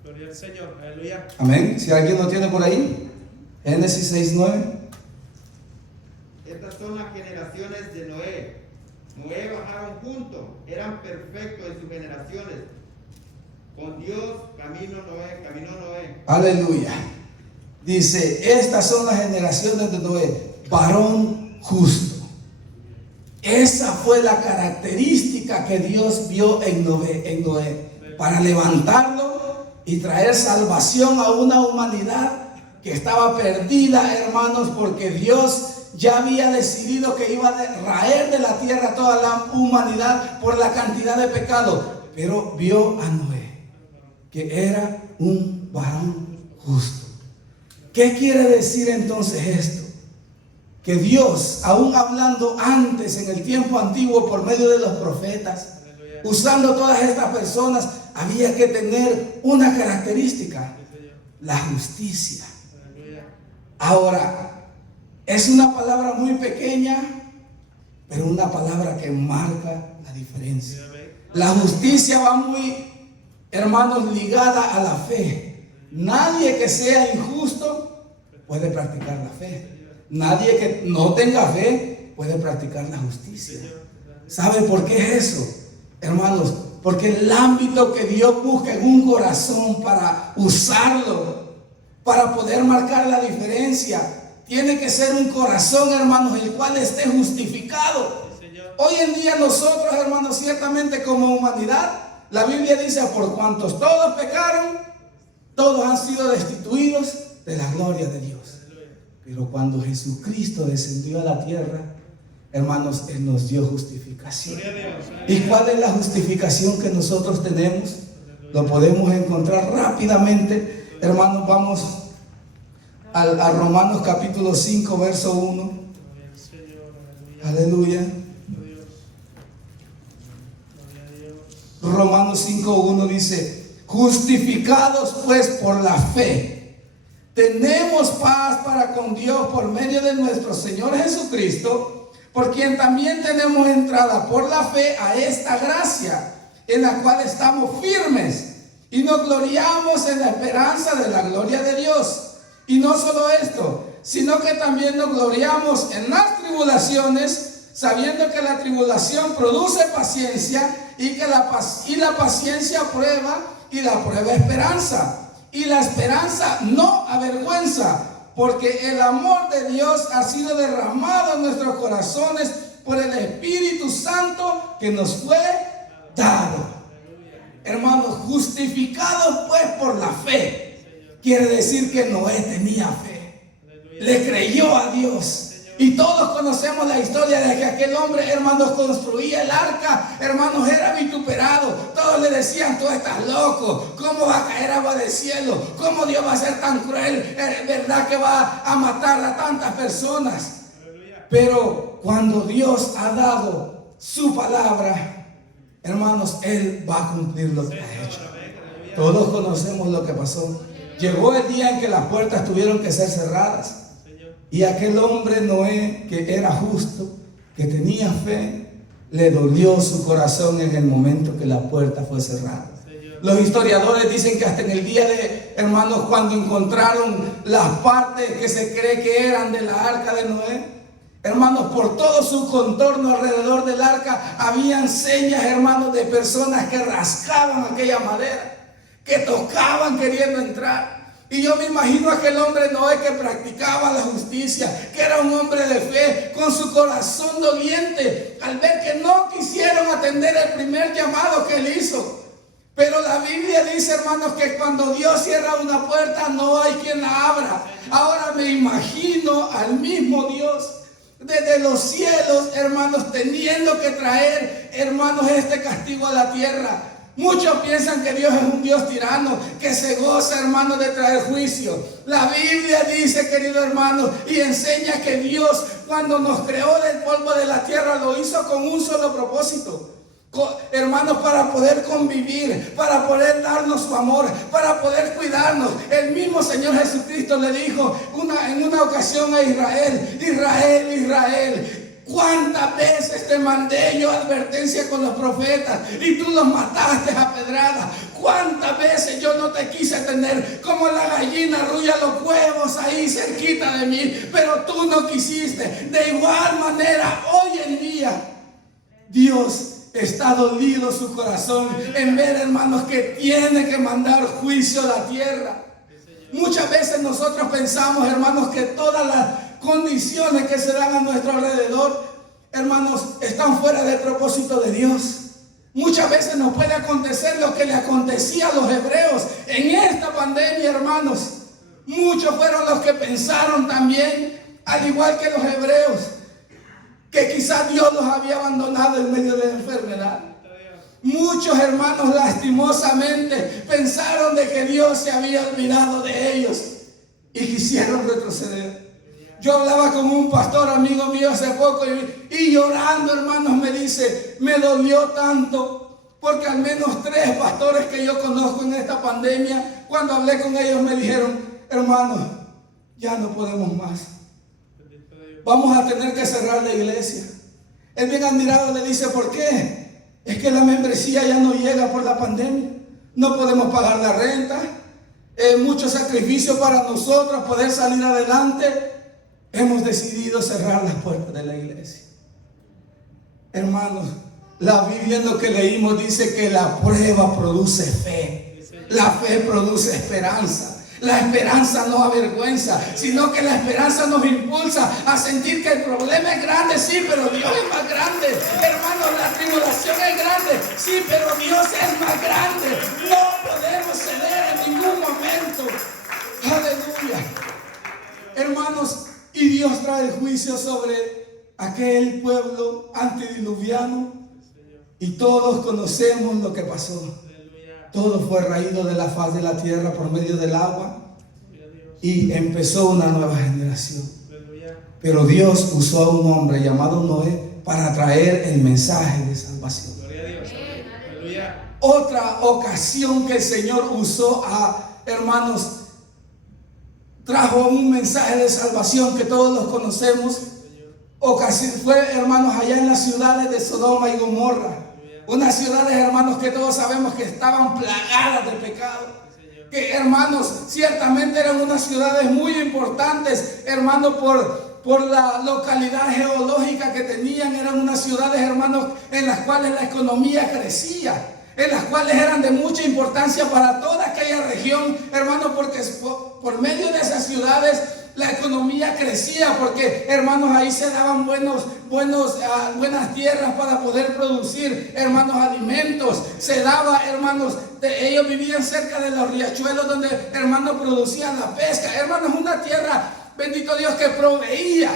Gloria al Señor, aleluya. Amén. Si alguien lo tiene por ahí, Génesis 6, 9. Estas son las generaciones de Noé. Noé bajaron juntos, eran perfectos en sus generaciones. Con Dios caminó Noé. Aleluya. Dice, estas son las generaciones de Noé, varón justo. Esa fue la característica que Dios vio en Noé, para levantarlo y traer salvación a una humanidad que estaba perdida, hermanos, porque Dios ya había decidido que iba a raer de la tierra toda la humanidad por la cantidad de pecado. Pero vio a Noé, que era un varón justo. ¿Qué quiere decir entonces esto? Que Dios, aún hablando antes, en el tiempo antiguo, por medio de los profetas, usando todas estas personas, había que tener una característica: la justicia. Ahora, es una palabra muy pequeña, pero una palabra que marca la diferencia. La justicia va muy, hermanos, ligada a la fe. Nadie que sea injusto puede practicar la fe. Nadie que no tenga fe puede practicar la justicia. ¿Sabe por qué es eso, hermanos? Porque el ámbito que Dios busca en un corazón para usarlo, para poder marcar la diferencia, tiene que ser un corazón, hermanos, el cual esté justificado. Hoy en día nosotros, hermanos, ciertamente como humanidad, la Biblia dice: por cuantos todos pecaron, todos han sido destituidos de la gloria de Dios. Pero cuando Jesucristo descendió a la tierra, hermanos, Él nos dio justificación. ¿Y cuál es la justificación que nosotros tenemos? lo podemos encontrar rápidamente. Hermanos, vamos a Romanos capítulo 5, verso 1. Gloria al Señor, Aleluya. aleluya. Dios. Gloria a Dios. Romanos 5:1 dice: justificados pues por la fe, tenemos paz para con Dios por medio de nuestro Señor Jesucristo, por quien también tenemos entrada por la fe a esta gracia, en la cual estamos firmes y nos gloriamos en la esperanza de la gloria de Dios. Y no solo esto, sino que también nos gloriamos en las tribulaciones, sabiendo que la tribulación produce paciencia, y que la paciencia prueba, y la prueba esperanza. Y la esperanza no avergüenza, porque el amor de Dios ha sido derramado en nuestros corazones por el Espíritu Santo que nos fue dado. Hermanos, justificados pues por la fe, quiere decir que Noé tenía fe, le creyó a Dios. Y todos conocemos la historia de que aquel hombre, hermanos, construía el arca, hermanos, era vituperado. Todos le decían: tú estás loco, ¿cómo va a caer agua del cielo? ¿Cómo Dios va a ser tan cruel? ¿Es verdad que va a matar a tantas personas? Pero cuando Dios ha dado su palabra, hermanos, Él va a cumplir lo que ha hecho. Todos conocemos lo que pasó. Llegó el día en que las puertas tuvieron que ser cerradas. Y aquel hombre Noé, que era justo, que tenía fe, le dolió su corazón en el momento que la puerta fue cerrada. Los historiadores dicen que hasta en el día de, hermanos, cuando encontraron las partes que se cree que eran de la arca de Noé, hermanos, por todo su contorno alrededor del arca habían señas, hermanos, de personas que rascaban aquella madera, que tocaban queriendo entrar. Y yo me imagino a aquel hombre Noé que practicaba la justicia, que era un hombre de fe, con su corazón doliente, al ver que no quisieron atender el primer llamado que él hizo. Pero la Biblia dice, hermanos, que cuando Dios cierra una puerta no hay quien la abra. Ahora me imagino al mismo Dios desde los cielos, hermanos, teniendo que traer, hermanos, este castigo a la tierra. Muchos piensan que Dios es un Dios tirano, que se goza, hermanos, de traer juicio. La Biblia dice, querido hermano, y enseña que Dios, cuando nos creó del polvo de la tierra, lo hizo con un solo propósito. Hermanos, para poder convivir, para poder darnos su amor, para poder cuidarnos. El mismo Señor Jesucristo le dijo en una ocasión a Israel: Israel, Israel, ¿cuántas veces te mandé yo advertencia con los profetas y tú los mataste a pedrada? ¿Cuántas veces yo no te quise tener? Como la gallina arrulla los huevos ahí cerquita de mí, pero tú no quisiste. De igual manera, hoy en día, Dios está dolido su corazón en ver, hermanos, que tiene que mandar juicio a la tierra. Muchas veces nosotros pensamos, hermanos, que todas las condiciones que se dan a nuestro alrededor, hermanos, están fuera del propósito de Dios. Muchas veces nos puede acontecer lo que le acontecía a los hebreos en esta pandemia, hermanos. Muchos fueron los que pensaron también, al igual que los hebreos, que quizás Dios los había abandonado en medio de la enfermedad. Muchos hermanos lastimosamente pensaron de que Dios se había olvidado de ellos y quisieron retroceder. Yo hablaba con un pastor amigo mío hace poco y llorando, hermanos, me dice: me dolió tanto porque al menos 3 pastores que yo conozco en esta pandemia, cuando hablé con ellos me dijeron: hermanos, ya no podemos más. Vamos a tener que cerrar la iglesia. Él bien admirado le dice: ¿por qué? Es que la membresía ya no llega por la pandemia. No podemos pagar la renta. Mucho sacrificio para nosotros poder salir adelante. Hemos decidido cerrar las puertas de la iglesia. Hermanos, la Biblia en lo que leímos dice que la prueba produce fe. La fe produce esperanza. La esperanza no avergüenza, sino que la esperanza nos impulsa a sentir que el problema es grande, sí, pero Dios es más grande. Hermanos, la tribulación es grande, sí, pero Dios es más grande. No podemos ceder en ningún momento. Aleluya. Hermanos, y Dios trae juicio sobre aquel pueblo antediluviano, y todos conocemos lo que pasó. todo fue raído de la faz de la tierra por medio del agua y empezó una nueva generación. Pero Dios usó a un hombre llamado Noé para traer el mensaje de salvación. Otra ocasión que el Señor usó a, hermanos, trajo un mensaje de salvación que todos los conocemos. Fue, hermanos, allá en las ciudades de Sodoma y Gomorra. Unas ciudades, hermanos, que todos sabemos que estaban plagadas de pecado. Que, hermanos, ciertamente eran unas ciudades muy importantes, hermanos, por la localidad geológica que tenían. Eran unas ciudades, hermanos, en las cuales la economía crecía, en las cuales eran de mucha importancia para toda aquella región, hermanos, porque por medio de esas ciudades la economía crecía, porque, hermanos, ahí se daban buenas tierras para poder producir, hermanos, alimentos. Se daba, hermanos, ellos vivían cerca de los riachuelos donde, hermanos, producían la pesca. Hermanos, una tierra, bendito Dios, que proveía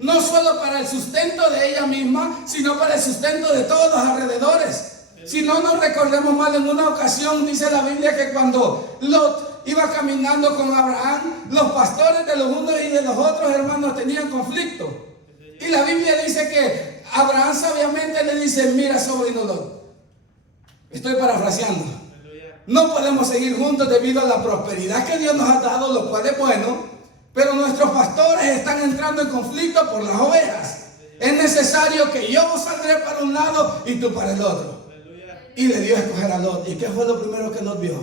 no solo para el sustento de ella misma, sino para el sustento de todos los alrededores. Si no nos recordemos mal, en una ocasión dice la Biblia que cuando Lot iba caminando con Abraham, los pastores de los unos y de los otros, hermanos, tenían conflicto. Y la Biblia dice que Abraham sabiamente le dice: mira, sobrino Lot, estoy parafraseando, no podemos seguir juntos debido a la prosperidad que Dios nos ha dado, lo cual es bueno, pero nuestros pastores están entrando en conflicto por las ovejas. Es necesario que yo saldré para un lado y tú para el otro. Y le dio a escoger a Lot. ¿Y qué fue lo primero que Lot vio?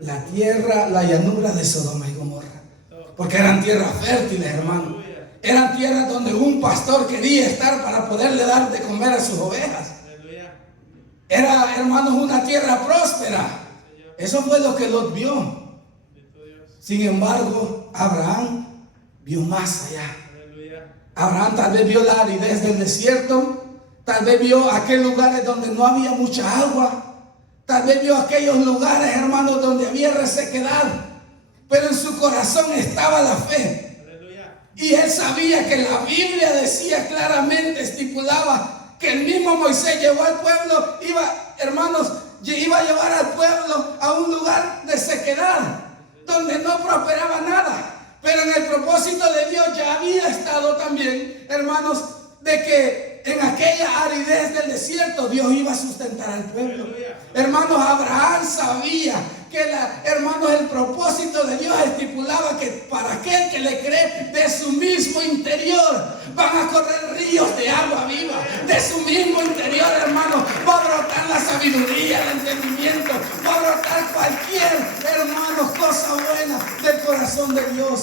La tierra, la llanura de Sodoma y Gomorra. Porque eran tierras fértiles, hermano. Eran tierras donde un pastor quería estar para poderle dar de comer a sus ovejas. Era, hermanos, una tierra próspera. Eso fue lo que Lot vio. Sin embargo, Abraham vio más allá. Abraham tal vez vio la aridez del desierto. Tal vez vio aquellos lugares donde no había mucha agua. Tal vez vio aquellos lugares, hermanos, donde había resequedad. Pero en su corazón estaba la fe. Y él sabía que la Biblia decía claramente, estipulaba que el mismo Moisés llevó al pueblo, iba a llevar al pueblo a un lugar de sequedad, donde no prosperaba nada. Pero en el propósito de Dios ya había estado también, hermanos, de que en aquella aridez del desierto Dios iba a sustentar al pueblo. Hermanos, Abraham sabía que hermanos, el propósito de Dios estipulaba que para aquel que le cree, de su mismo interior van a correr ríos de agua viva. De su mismo interior, hermanos, va a brotar la sabiduría, el entendimiento, va a brotar cualquier, hermanos, cosa buena del corazón de Dios.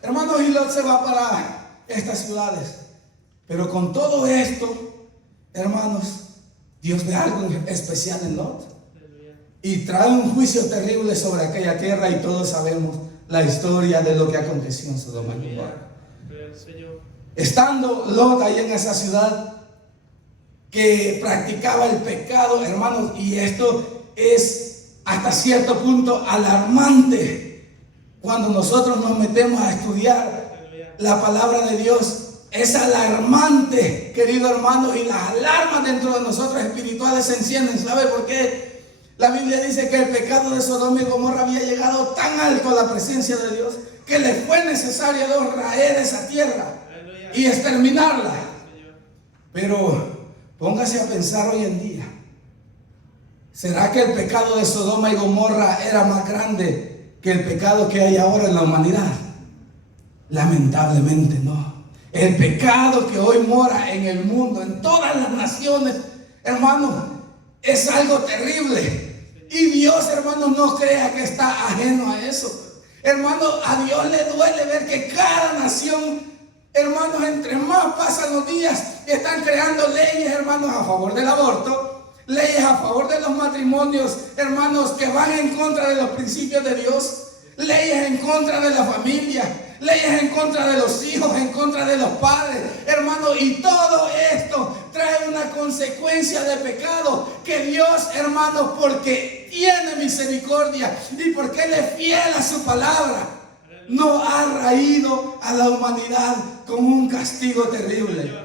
Hermanos, y Lot se va para estas ciudades. Pero con todo esto, hermanos, Dios ve algo especial en Lot y trae un juicio terrible sobre aquella tierra, y todos sabemos la historia de lo que aconteció en Sodoma y Gomorra. Estando Lot ahí en esa ciudad que practicaba el pecado, hermanos, y esto es hasta cierto punto alarmante cuando nosotros nos metemos a estudiar la palabra de Dios. Es alarmante, querido hermano, y las alarmas dentro de nosotros espirituales se encienden. ¿Sabe por qué? La Biblia dice que el pecado de Sodoma y Gomorra había llegado tan alto a la presencia de Dios que le fue necesario raer esa tierra y exterminarla. Pero póngase a pensar hoy en día, ¿será que el pecado de Sodoma y Gomorra era más grande que el pecado que hay ahora en la humanidad? Lamentablemente no. El pecado que hoy mora en el mundo, en todas las naciones, hermanos, es algo terrible. Y Dios, hermanos, no crea que está ajeno a eso. Hermanos, a Dios le duele ver que cada nación, hermanos, entre más pasan los días, están creando leyes, hermanos, a favor del aborto, leyes a favor de los matrimonios, hermanos, que van en contra de los principios de Dios, leyes en contra de la familia, leyes en contra de los hijos, en contra de los padres, hermanos, y todo esto trae una consecuencia de pecado que Dios, hermanos, porque tiene misericordia y porque Él es fiel a su palabra, no ha raído a la humanidad con un castigo terrible.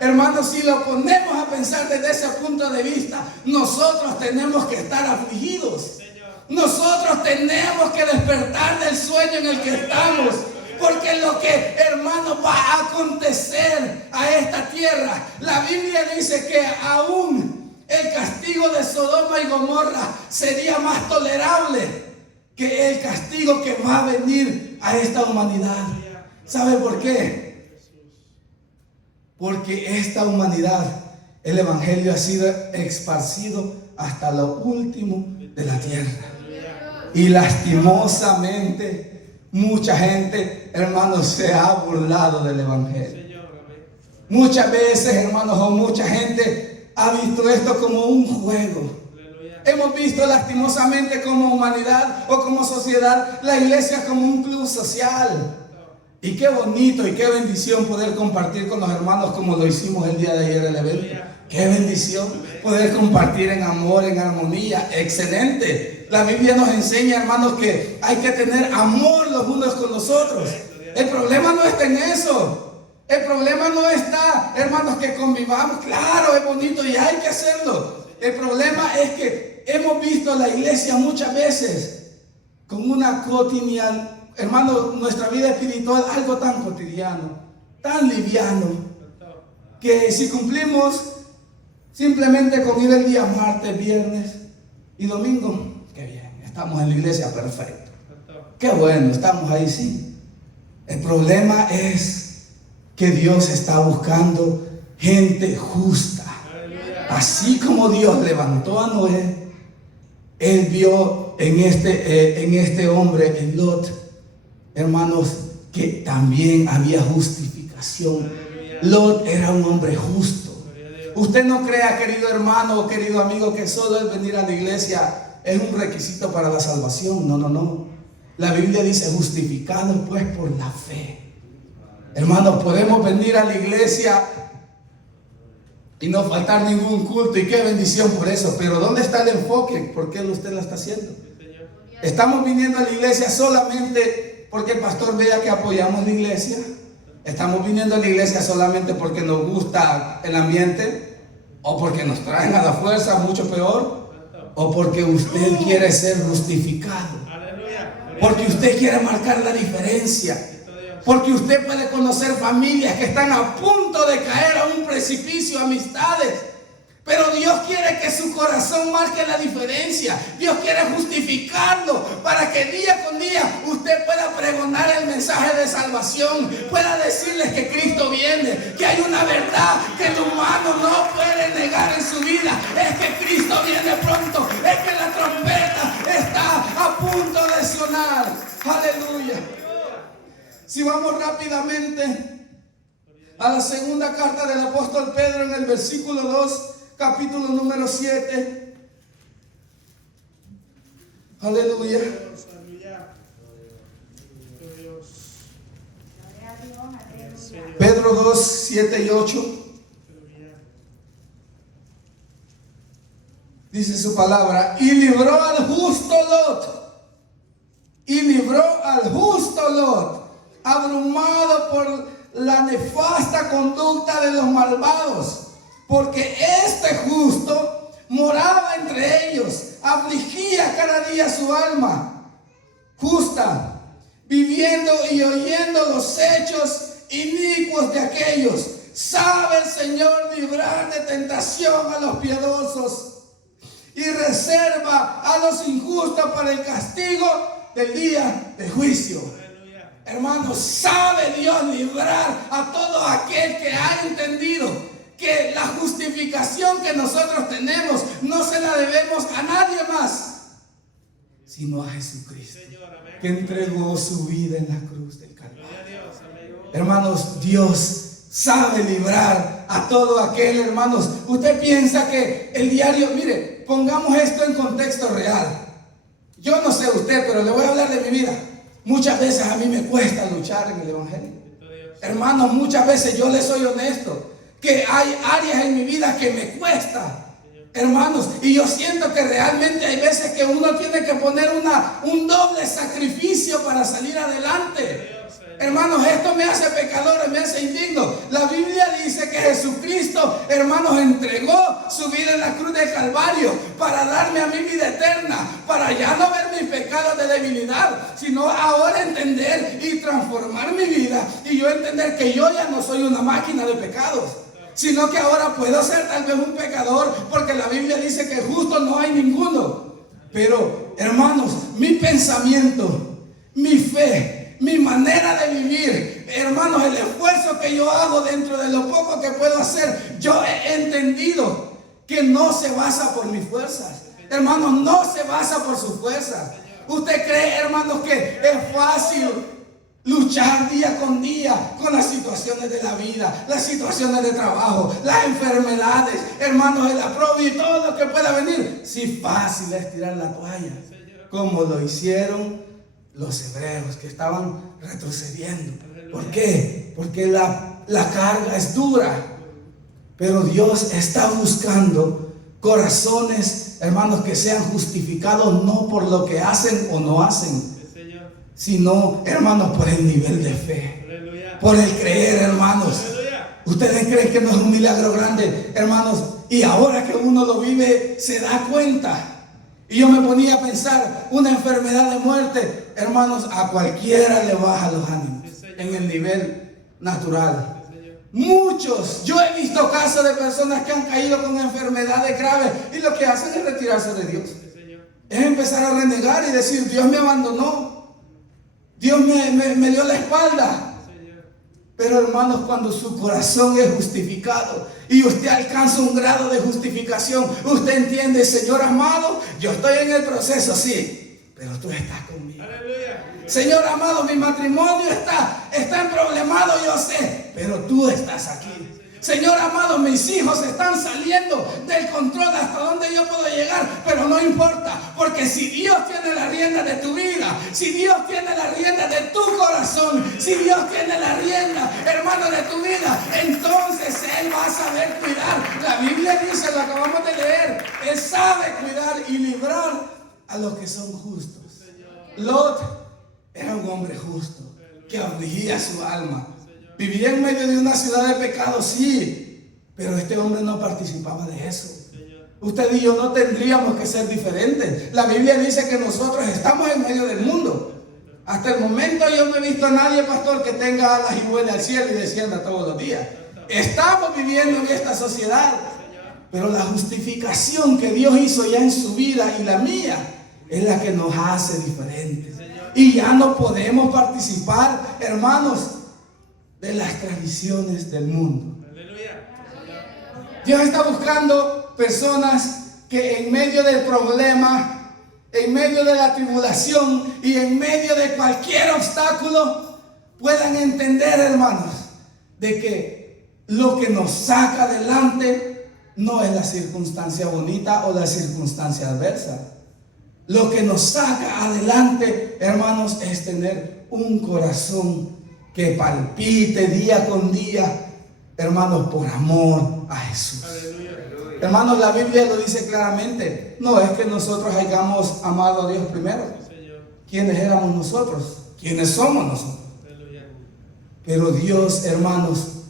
Hermanos, si lo ponemos a pensar desde ese punto de vista, nosotros tenemos que estar afligidos. Nosotros tenemos que despertar del sueño en el que estamos. Porque lo que, hermanos, va a acontecer a esta tierra, la Biblia dice que aún el castigo de Sodoma y Gomorra sería más tolerable que el castigo que va a venir a esta humanidad. ¿Sabe por qué? Porque esta humanidad, el evangelio ha sido esparcido hasta lo último de la tierra. Y lastimosamente mucha gente, hermanos, se ha burlado del evangelio. Muchas veces, hermanos, o mucha gente ha visto esto como un juego. Hemos visto lastimosamente como humanidad o como sociedad la iglesia como un club social. Y qué bonito y qué bendición poder compartir con los hermanos como lo hicimos el día de ayer en el evento. Qué bendición poder compartir en amor, en armonía. Excelente. La Biblia nos enseña, hermanos, que hay que tener amor los unos con los otros. El problema no está en eso. El problema no está, hermanos, que convivamos. Claro, es bonito y hay que hacerlo. El problema es que hemos visto la iglesia muchas veces con una cotidiana, hermanos, nuestra vida espiritual, algo tan cotidiano, tan liviano, que si cumplimos simplemente con ir el día martes, viernes y domingo, qué bien, estamos en la iglesia, perfecto. Qué bueno, estamos ahí, sí. El problema es que Dios está buscando gente justa. Así como Dios levantó a Noé, Él vio en este hombre, en Lot, hermanos, que también había justificación. Lot era un hombre justo. Usted no crea, querido hermano o querido amigo, que solo el venir a la iglesia es un requisito para la salvación. No, no, no. La Biblia dice justificados pues por la fe. Hermanos, podemos venir a la iglesia y no faltar ningún culto, y qué bendición por eso. Pero ¿dónde está el enfoque? ¿Por qué usted lo está haciendo? Estamos viniendo a la iglesia solamente porque el pastor vea que apoyamos la iglesia. Estamos viniendo a la iglesia solamente porque nos gusta el ambiente, o porque nos traen a la fuerza, mucho peor, o porque usted quiere ser justificado, porque usted quiere marcar la diferencia, porque usted puede conocer familias que están a punto de caer a un precipicio, amistades, pero Dios quiere que su corazón marque la diferencia. Dios quiere justificarlo para que día con día usted pueda pregonar el mensaje de salvación, pueda decirles que Cristo viene, que hay una verdad que el humano no puede negar en su vida. Es que Cristo viene pronto, es que la trompeta está a punto de sonar. Aleluya. Si vamos rápidamente a la segunda carta del apóstol Pedro, en el versículo 2, capítulo número 7. Aleluya. Pedro 2, 7 y 8. Dice su palabra: y libró al justo Lot. Y libró al justo Lot, abrumado por la nefasta conducta de los malvados. Porque este justo moraba entre ellos, afligía cada día su alma justa, viviendo y oyendo los hechos inicuos de aquellos. Sabe el Señor librar de tentación a los piadosos y reserva a los injustos para el castigo del día de juicio. Hermanos, sabe Dios librar a todo aquel que ha entendido que la justificación que nosotros tenemos no se la debemos a nadie más, sino a Jesucristo, que entregó su vida en la cruz del Calvario. Hermanos, Dios sabe librar a todo aquel, hermanos. Usted piensa que el diario, mire, pongamos esto en contexto real. Yo no sé usted, pero le voy a hablar de mi vida. Muchas veces a mí me cuesta luchar en el evangelio. Hermanos, muchas veces yo les soy honesto, que hay áreas en mi vida que me cuesta, hermanos, y yo siento que realmente hay veces que uno tiene que poner un doble sacrificio para salir adelante. Hermanos, esto me hace pecador, me hace indigno. La Biblia dice que Jesucristo Jesucristo, hermanos, entregó su vida en la cruz del Calvario para darme a mí vida eterna, para ya no ver mis pecados de debilidad, sino ahora entender y transformar mi vida y yo entender que yo ya no soy una máquina de pecados, sino que ahora puedo ser tal vez un pecador, porque la Biblia dice que justo no hay ninguno. Pero, hermanos, mi pensamiento, mi fe, mi manera de vivir, hermanos, el esfuerzo que yo hago dentro de lo poco que puedo hacer, yo he entendido que no se basa por mis fuerzas. Hermanos, no se basa por sus fuerzas. ¿Usted cree, hermanos, que es fácil luchar día con día con las situaciones de la vida, las situaciones de trabajo, las enfermedades, hermanos, el aprobio y todo lo que pueda venir? Sí, fácil es tirar la toalla, como lo hicieron los hebreos que estaban retrocediendo. ¿Por qué? Porque la carga es dura, pero Dios está buscando corazones, hermanos, que sean justificados no por lo que hacen o no hacen, sino, hermanos, por el nivel de fe. Aleluya. Por el creer, hermanos. Aleluya. ¿Ustedes creen que no es un milagro grande, hermanos? Y ahora que uno lo vive, se da cuenta. Y yo me ponía a pensar, una enfermedad de muerte, hermanos, a cualquiera le baja los ánimos en el nivel natural. Muchos, yo he visto casos de personas que han caído con enfermedades graves y lo que hacen es retirarse de Dios. Es empezar a renegar y decir, Dios me abandonó. Dios me dio la espalda. Pero, hermanos, cuando su corazón es justificado y usted alcanza un grado de justificación, usted entiende, Señor amado, yo estoy en el proceso, sí, pero tú estás conmigo. Aleluya. Señor amado, mi matrimonio está emproblemado, yo sé, pero tú estás aquí. Señor amado, mis hijos están saliendo del control hasta donde yo puedo llegar, pero no importa, porque si Dios tiene la rienda de tu vida, si Dios tiene la rienda de tu corazón, si Dios tiene la rienda, hermano, de tu vida, entonces Él va a saber cuidar. La Biblia dice, lo acabamos de leer, Él sabe cuidar y librar a los que son justos. Lot era un hombre justo que afligía su alma. Vivía en medio de una ciudad de pecado, sí, pero este hombre no participaba de eso. Usted y yo no tendríamos que ser diferentes. La Biblia dice que nosotros estamos en medio del mundo. Hasta el momento yo no he visto a nadie, pastor, que tenga alas y vuele al cielo y descienda todos los días. Estamos viviendo en esta sociedad, pero la justificación que Dios hizo ya en su vida y la mía es la que nos hace diferentes. Y ya no podemos participar, hermanos, de las tradiciones del mundo. Dios está buscando personas que en medio del problema, en medio de la tribulación y en medio de cualquier obstáculo puedan entender, hermanos, de que lo que nos saca adelante no es la circunstancia bonita o la circunstancia adversa. Lo que nos saca adelante, hermanos, es tener un corazón que palpite día con día, hermanos, por amor a Jesús. Aleluya. Hermanos, la Biblia lo dice claramente. No es que nosotros hayamos amado a Dios primero. ¿Quiénes éramos nosotros? ¿Quiénes somos nosotros? Aleluya. Pero Dios, hermanos,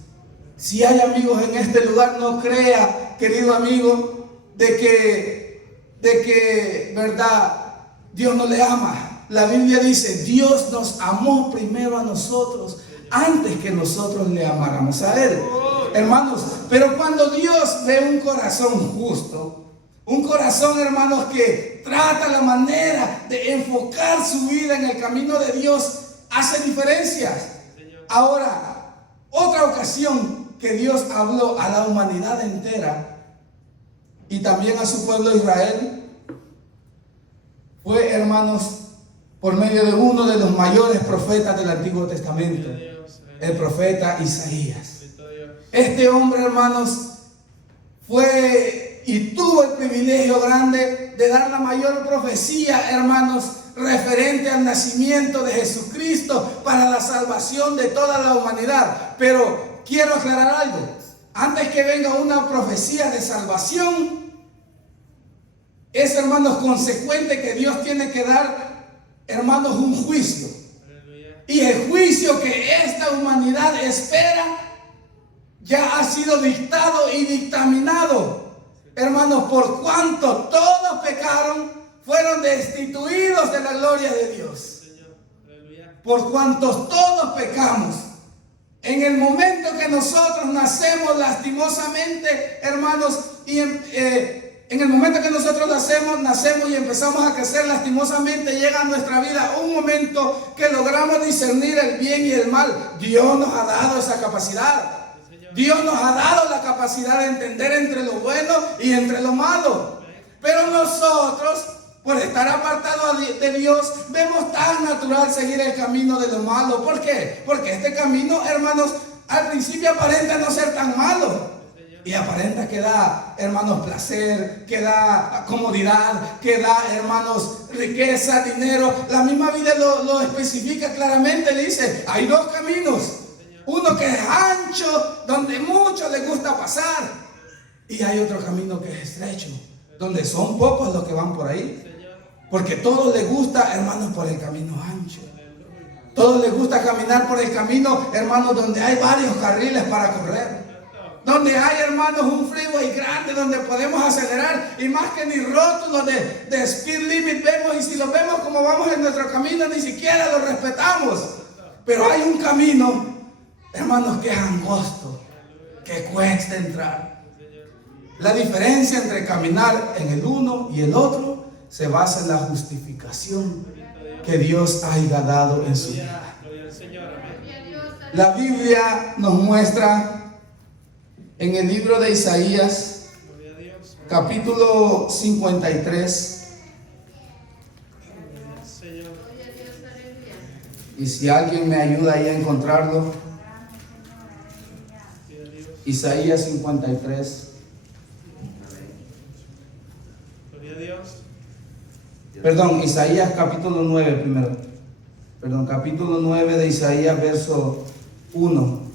si hay amigos en este lugar, no crea, querido amigo, de que, verdad, Dios no le ama. La Biblia dice, Dios nos amó primero a nosotros antes que nosotros le amáramos a Él. Hermanos, pero cuando Dios ve un corazón justo, un corazón, hermanos, que trata la manera de enfocar su vida en el camino de Dios, hace diferencias. Ahora, otra ocasión que Dios habló a la humanidad entera y también a su pueblo Israel fue, hermanos, por medio de uno de los mayores profetas del Antiguo Testamento, el profeta Isaías. Este hombre, hermanos, fue y tuvo el privilegio grande de dar la mayor profecía, hermanos, referente al nacimiento de Jesucristo para la salvación de toda la humanidad. Pero quiero aclarar algo. Antes que venga una profecía de salvación, es, hermanos, consecuente que Dios tiene que dar, hermanos, un juicio. Y el juicio que esta humanidad espera ya ha sido dictado y dictaminado, hermanos, por cuanto todos pecaron, fueron destituidos de la gloria de Dios. Por cuanto todos pecamos. En el momento que nosotros nacemos lastimosamente, hermanos, y en el momento que nosotros nacemos y empezamos a crecer lastimosamente, llega a nuestra vida un momento que logramos discernir el bien y el mal. Dios nos ha dado esa capacidad. Dios nos ha dado la capacidad de entender entre lo bueno y entre lo malo. Pero nosotros, por estar apartados de Dios, vemos tan natural seguir el camino de lo malo. ¿Por qué? Porque este camino, hermanos, al principio aparenta no ser tan malo. Y aparenta que da, hermanos, placer, que da comodidad, que da, hermanos, riqueza, dinero. La misma Biblia lo especifica claramente. Dice, hay dos caminos. Uno que es ancho, donde muchos les gusta pasar. Y hay otro camino que es estrecho, donde son pocos los que van por ahí. Porque a todos les gusta, hermanos, por el camino ancho. Todos les gusta caminar por el camino, hermanos, donde hay varios carriles para correr. Donde hay, hermanos, un freeway grande donde podemos acelerar. Y más que ni rótulos de speed limit vemos. Y si los vemos como vamos en nuestro camino, ni siquiera lo respetamos. Pero hay un camino, hermanos, que es angosto, que cuesta entrar. La diferencia entre caminar en el uno y el otro se basa en la justificación que Dios haya dado en su vida. La Biblia nos muestra en el libro de Isaías, capítulo 53. Y si alguien me ayuda ahí a encontrarlo, Isaías 53. Perdón, Isaías capítulo 9 primero. Perdón, capítulo 9 de Isaías, verso 1.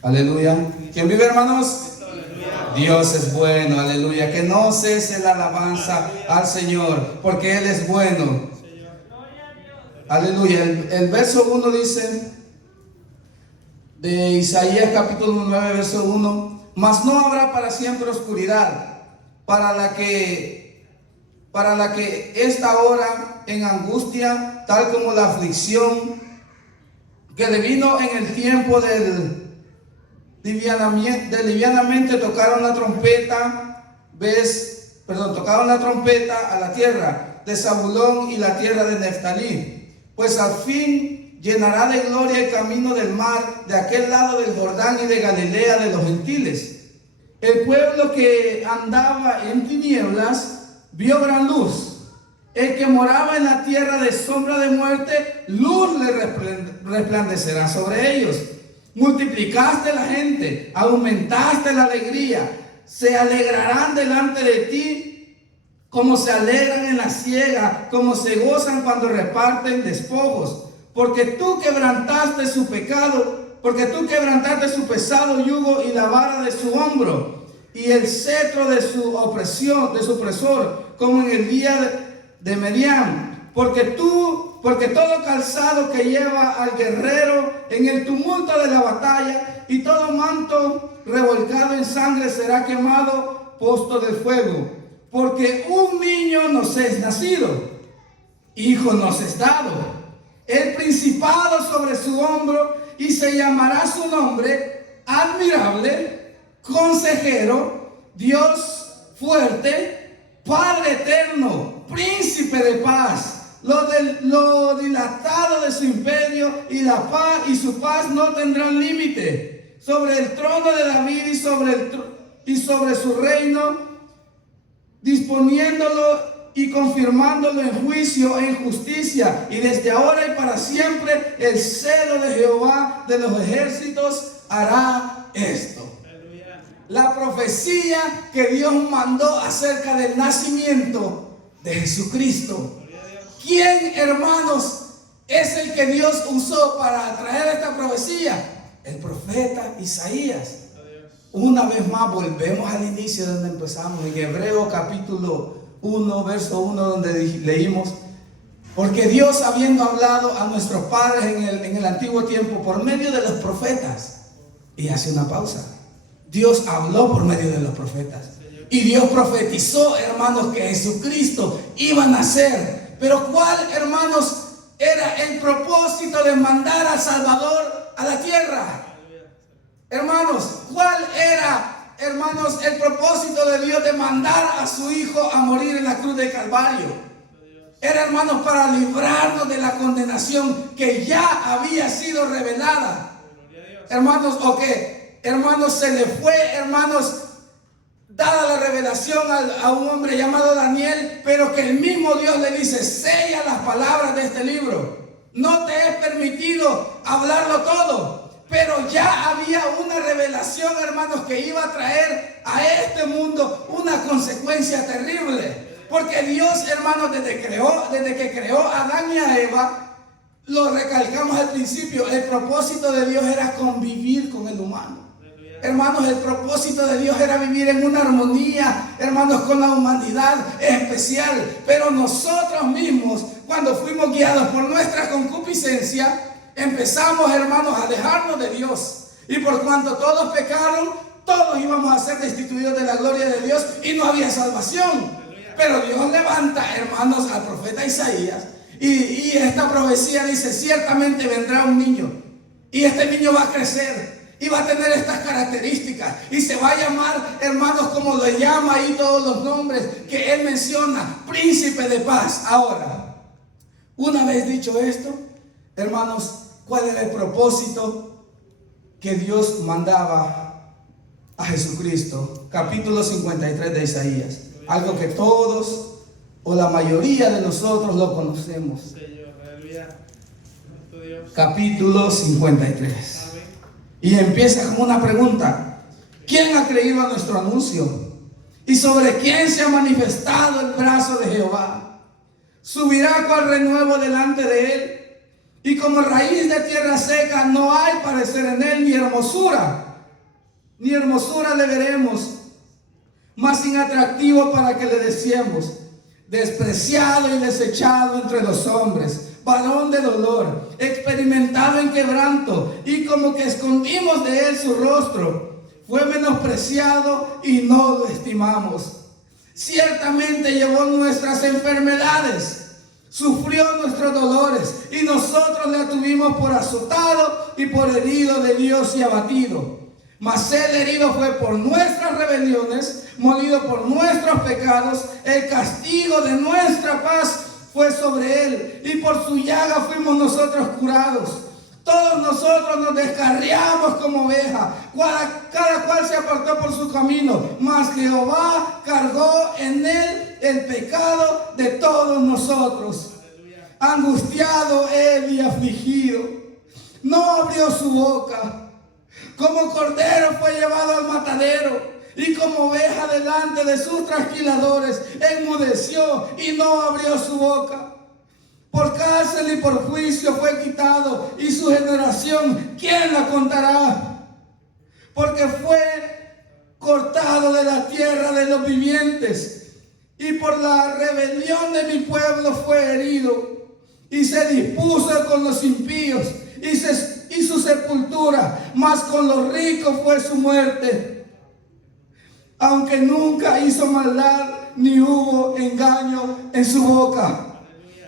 Aleluya. ¿Quién vive, hermanos? Dios es bueno, aleluya. Que no cese la alabanza al Señor, porque Él es bueno. Aleluya. El verso 1 dice, de Isaías capítulo 9, verso 1, mas no habrá para siempre oscuridad, para la que esta hora en angustia, tal como la aflicción que le vino en el tiempo livianamente tocaron la trompeta, tocaron la trompeta a la tierra de Zabulón y la tierra de Neftalí, pues al fin llenará de gloria el camino del mar de aquel lado del Jordán y de Galilea de los gentiles. El pueblo que andaba en tinieblas vio gran luz. El que moraba en la tierra de sombra de muerte, luz le resplandecerá sobre ellos. Multiplicaste la gente, aumentaste la alegría. Se alegrarán delante de ti, como se alegran en la siega, como se gozan cuando reparten despojos. Porque tú quebrantaste su pecado, porque tú quebrantaste su pesado yugo y la vara de su hombro, y el cetro de su opresión, de su opresor, como en el día de Medián. Porque todo calzado que lleva al guerrero en el tumulto de la batalla, y todo manto revolcado en sangre será quemado, puesto del fuego. Porque un niño nos es nacido, hijo nos es dado, el principado sobre su hombro, y se llamará su nombre Admirable, Consejero, Dios fuerte, Padre eterno, Príncipe de paz. Lo dilatado de su imperio y la paz y su paz no tendrán límite sobre el trono de David y sobre su reino, disponiéndolo y confirmándolo en juicio e en justicia, y desde ahora y para siempre el celo de Jehová de los ejércitos hará esto. La profecía que Dios mandó acerca del nacimiento de Jesucristo. ¿Quién, hermanos, es el que Dios usó para traer esta profecía? El profeta Isaías. Una vez más volvemos al inicio donde empezamos, en Hebreo capítulo 1, verso 1, donde leímos: porque Dios, habiendo hablado a nuestros padres en el antiguo tiempo por medio de los profetas, y hace una pausa, Dios habló por medio de los profetas, y Dios profetizó, hermanos, que Jesucristo iba a nacer. Pero ¿cuál, hermanos, era el propósito de mandar al Salvador a la tierra? Hermanos, ¿cuál era, hermanos, el propósito de Dios de mandar a su Hijo a morir en la cruz del Calvario? Era, hermanos, para librarnos de la condenación que ya había sido revelada. Hermanos, hermanos, se le fue, hermanos, dada la revelación a un hombre llamado Daniel, pero que el mismo Dios le dice: sella las palabras de este libro. No te he permitido hablarlo todo, pero ya había una revelación, hermanos, que iba a traer a este mundo una consecuencia terrible. Porque Dios, hermanos, desde que creó a Adán y a Eva, lo recalcamos al principio, el propósito de Dios era convivir con el humano. Hermanos, el propósito de Dios era vivir en una armonía, hermanos, con la humanidad especial. Pero nosotros mismos, cuando fuimos guiados por nuestra concupiscencia, empezamos, hermanos, a alejarnos de Dios. Y por cuanto todos pecaron, todos íbamos a ser destituidos de la gloria de Dios y no había salvación. Pero Dios levanta, hermanos, al profeta Isaías, y esta profecía dice: ciertamente vendrá un niño, y este niño va a crecer, y va a tener estas características, y se va a llamar, hermanos, como lo llama ahí todos los nombres que él menciona: príncipe de paz. Ahora, una vez dicho esto, hermanos, ¿cuál era el propósito que Dios mandaba a Jesucristo? Capítulo 53 de Isaías. Algo que todos o la mayoría de nosotros lo conocemos. Señor, aleluya. Dios. Capítulo 53. Amén. Y empieza con una pregunta: ¿quién ha creído a nuestro anuncio? ¿Y sobre quién se ha manifestado el brazo de Jehová? Subirá cual renuevo delante de él, y como raíz de tierra seca no hay parecer en él, ni hermosura le veremos, más inatractivo para que le deseemos. Despreciado y desechado entre los hombres, varón de dolor, experimentado en quebranto, y como que escondimos de él su rostro. Fue menospreciado y no lo estimamos. Ciertamente llevó nuestras enfermedades, sufrió nuestros dolores, y nosotros le tuvimos por azotado y por herido de Dios y abatido. Mas él herido fue por nuestras rebeliones, molido por nuestros pecados. El castigo de nuestra paz fue sobre él, y por su llaga fuimos nosotros curados. Todos nosotros nos descarriamos como oveja, cada cual se apartó por su camino, mas Jehová cargó en él el pecado de todos nosotros. Angustiado él y afligido, no abrió su boca. Como cordero fue llevado al matadero, y como oveja delante de sus trasquiladores, enmudeció y no abrió su boca. Por cárcel y por juicio fue quitado, y su generación, ¿quién la contará? Porque fue cortado de la tierra de los vivientes, y por la rebelión de mi pueblo fue herido, y se dispuso con los impíos, y su sepultura, mas con los ricos fue su muerte. Aunque nunca hizo maldad, ni hubo engaño en su boca.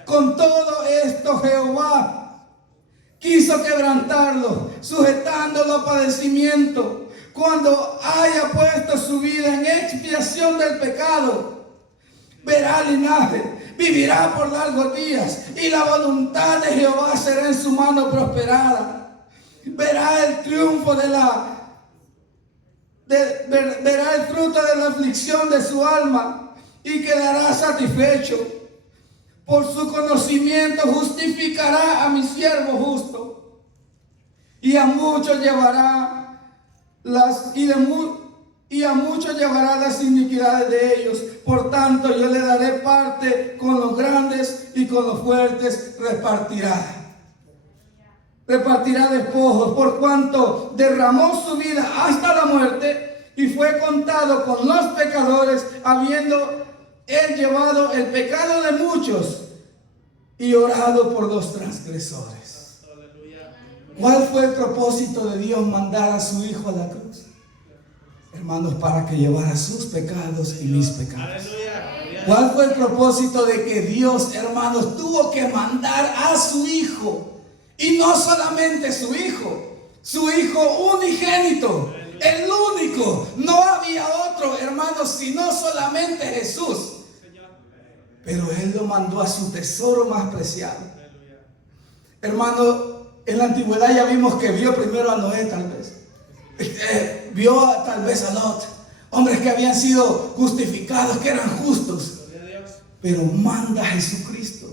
Con todo esto Jehová quiso quebrantarlo, sujetándolo a padecimiento. Cuando haya puesto su vida en expiación del pecado, verá linaje, vivirá por largos días, y la voluntad de Jehová será en su mano prosperada. Verá el triunfo verá el fruto de la aflicción de su alma, y quedará satisfecho. Por su conocimiento justificará a mi siervo justo, y a muchos llevará las iniquidades de ellos. Por tanto, yo le daré parte con los grandes, y con los fuertes repartirá despojos, por cuanto derramó su vida hasta la muerte, y fue contado con los pecadores, habiendo Él llevado el pecado de muchos y orado por los transgresores. ¿Cuál fue el propósito de Dios mandar a su Hijo a la cruz? Hermanos, para que llevara sus pecados y mis pecados. ¿Cuál fue el propósito de que Dios, hermanos, tuvo que mandar a su Hijo? Y no solamente su Hijo unigénito, el único. No había otro, hermanos, sino solamente Jesús. Pero Él lo mandó a su tesoro más preciado. Hermano, en la antigüedad ya vimos que vio primero a Noé, tal vez. Vio tal vez a Lot, hombres que habían sido justificados, que eran justos. Pero manda a Jesucristo,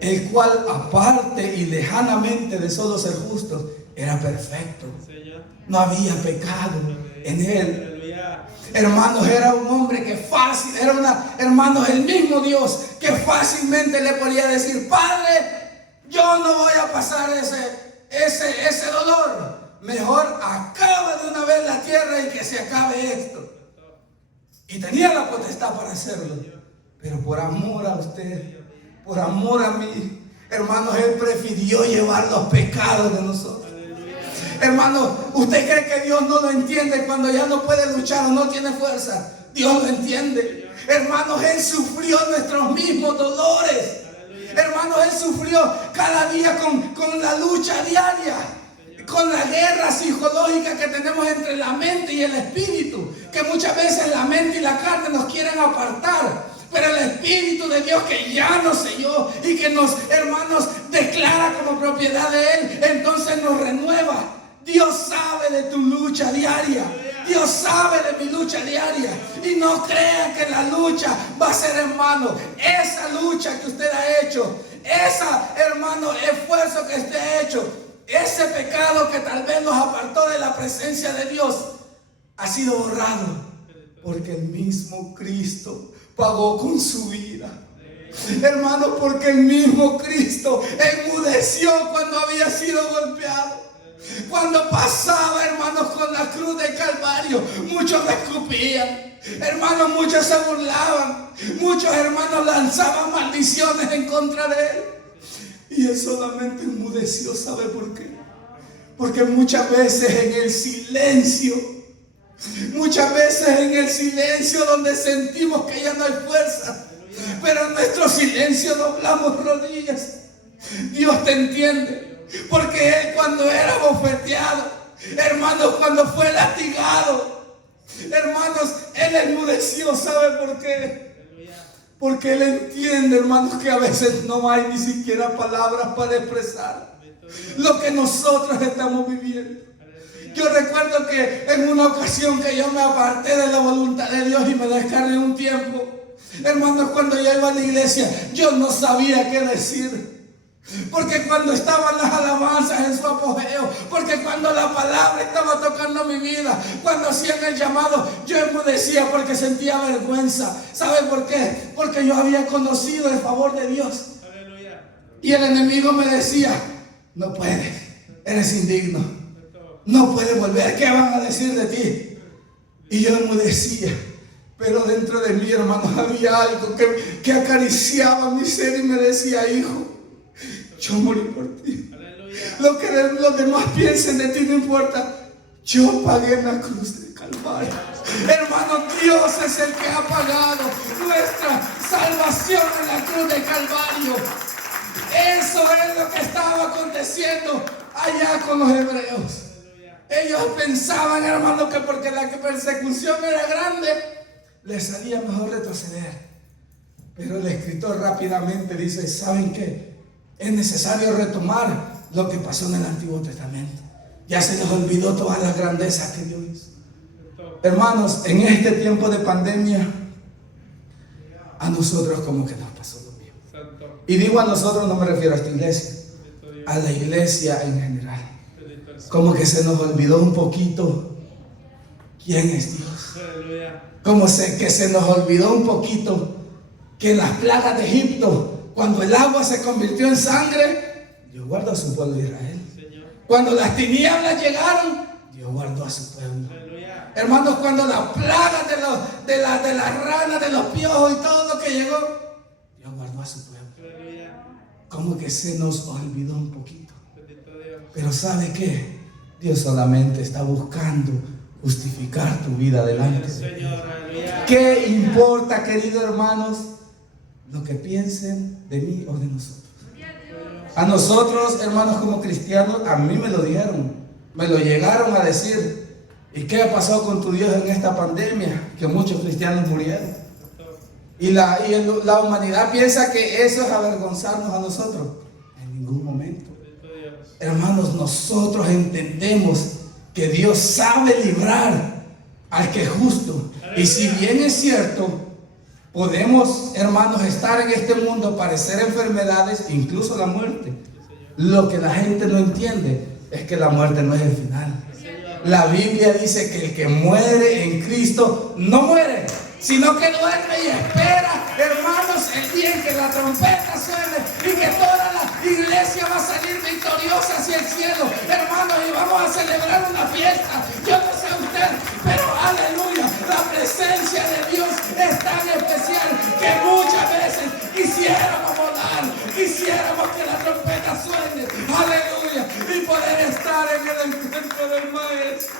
el cual aparte y lejanamente de solo ser justo, era perfecto. No había pecado en Él. Hermanos, era un hombre que fácil, hermanos, el mismo Dios que fácilmente le podía decir: Padre, yo no voy a pasar ese dolor. Mejor acaba de una vez la tierra y que se acabe esto. Y tenía la potestad para hacerlo. Pero por amor a usted, por amor a mí, hermanos, Él prefirió llevar los pecados de nosotros. Hermanos, ¿usted cree que Dios no lo entiende cuando ya no puede luchar o no tiene fuerza? Dios lo entiende. Hermanos, Él sufrió nuestros mismos dolores. Hermanos, Él sufrió cada día con la lucha diaria, con la guerra psicológica que tenemos entre la mente y el espíritu, que muchas veces la mente y la carne nos quieren apartar. Pero el Espíritu de Dios, que ya nos selló y que nos, hermanos, declara como propiedad de Él, entonces nos renueva. Dios sabe de tu lucha diaria. Dios sabe de mi lucha diaria. Y no crean que la lucha va a ser en vano. Esa lucha que usted ha hecho, esa, hermano, esfuerzo que usted ha hecho, ese pecado que tal vez nos apartó de la presencia de Dios, ha sido borrado, porque el mismo Cristo pagó con su vida. Hermano, porque el mismo Cristo enmudeció cuando había sido golpeado. Cuando pasaba, hermanos, con la cruz del Calvario, muchos le escupían. Hermanos, muchos se burlaban. Muchos hermanos lanzaban maldiciones en contra de Él. Y Él solamente enmudeció. ¿Sabe por qué? Porque muchas veces en el silencio, donde sentimos que ya no hay fuerza, pero en nuestro silencio doblamos rodillas. Dios te entiende, porque Él, cuando era bofeteado, hermanos, cuando fue latigado, hermanos, Él enmudeció. ¿Sabe por qué? Porque Él entiende, hermanos, que a veces no hay ni siquiera palabras para expresar lo que nosotros estamos viviendo. Yo recuerdo que en una ocasión que yo me aparté de la voluntad de Dios y me descargué un tiempo, hermanos, cuando yo iba a la iglesia, yo no sabía qué decir. Porque cuando estaban las alabanzas en su apogeo, porque cuando la palabra estaba tocando mi vida, cuando hacían el llamado, yo enmudecía porque sentía vergüenza. ¿Sabe por qué? Porque yo había conocido el favor de Dios. Aleluya. Y el enemigo me decía: no puedes, eres indigno, no puedes volver, ¿qué van a decir de ti? Y yo enmudecía. Pero dentro de mí, hermanos, había algo que acariciaba mi ser y me decía: hijo, yo morí por ti. Aleluya. Lo que los demás piensen de ti no importa. Yo pagué en la cruz de Calvario. Hermano, Dios es el que ha pagado nuestra salvación en la cruz de Calvario. Eso es lo que estaba aconteciendo allá con los hebreos. Ellos pensaban, hermano, que porque la persecución era grande, les salía mejor retroceder. Pero el escritor rápidamente dice: ¿saben qué? Es necesario retomar lo que pasó en el Antiguo Testamento. Ya se les olvidó todas las grandezas que Dios hizo. Hermanos, en este tiempo de pandemia, a nosotros como que nos pasó lo mismo. Y digo a nosotros, no me refiero a esta iglesia, a la iglesia en general. Como que se nos olvidó un poquito quién es Dios. Como que se nos olvidó un poquito que en las plagas de Egipto, cuando el agua se convirtió en sangre, Dios guardó a su pueblo de Israel. Cuando las tinieblas llegaron, Dios guardó a su pueblo. Hermanos, cuando la plaga de las ranas, de los piojos y todo lo que llegó, Dios guardó a su pueblo. Como que se nos olvidó un poquito. Pero ¿sabe qué? Dios solamente está buscando justificar tu vida delante de Él. ¿Qué importa, queridos hermanos, lo que piensen de mí o de nosotros? A nosotros, hermanos, como cristianos, a mí me lo dijeron, me lo llegaron a decir. ¿Y qué ha pasado con tu Dios en esta pandemia? Que muchos cristianos murieron. Y la humanidad piensa que eso es avergonzarnos a nosotros. En ningún momento. Hermanos, nosotros entendemos que Dios sabe librar al que es justo. Y si bien es cierto, podemos, hermanos, estar en este mundo, padecer enfermedades, incluso la muerte. Lo que la gente no entiende es que la muerte no es el final. La Biblia dice que el que muere en Cristo no muere, sino que duerme y espera, hermanos, el día en que la trompeta suene y que toda la iglesia va a salir victoriosa hacia el cielo, hermanos, y vamos a celebrar una fiesta. Yo no sé usted, pero aleluya, la presencia de Dios es tan especial que muchas veces quisiéramos volar, quisiéramos que la trompeta suene, aleluya, y poder estar en el encuentro del Maestro.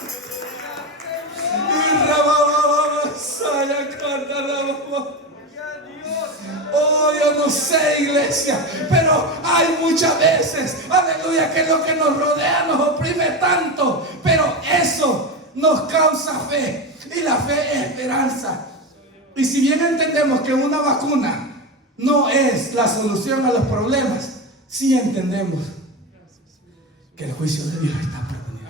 Oh, yo no sé, iglesia, pero hay muchas veces, aleluya, que lo que nos rodea nos oprime tanto, pero eso nos causa fe, y la fe es esperanza. Y si bien entendemos que una vacuna no es la solución a los problemas, sí entendemos que el juicio de Dios está por venir.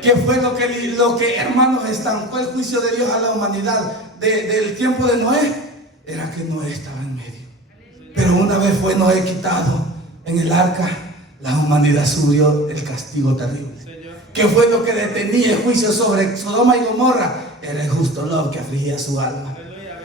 ¿Qué fue lo que hermanos estancó el juicio de Dios a la humanidad del tiempo de Noé? Era que Noé estaba en medio. Pero una vez fue Noé quitado en el arca, la humanidad sufrió el castigo terrible. ¿Qué fue lo que detenía el juicio sobre Sodoma y Gomorra? Era el justo Lot que afligía su alma.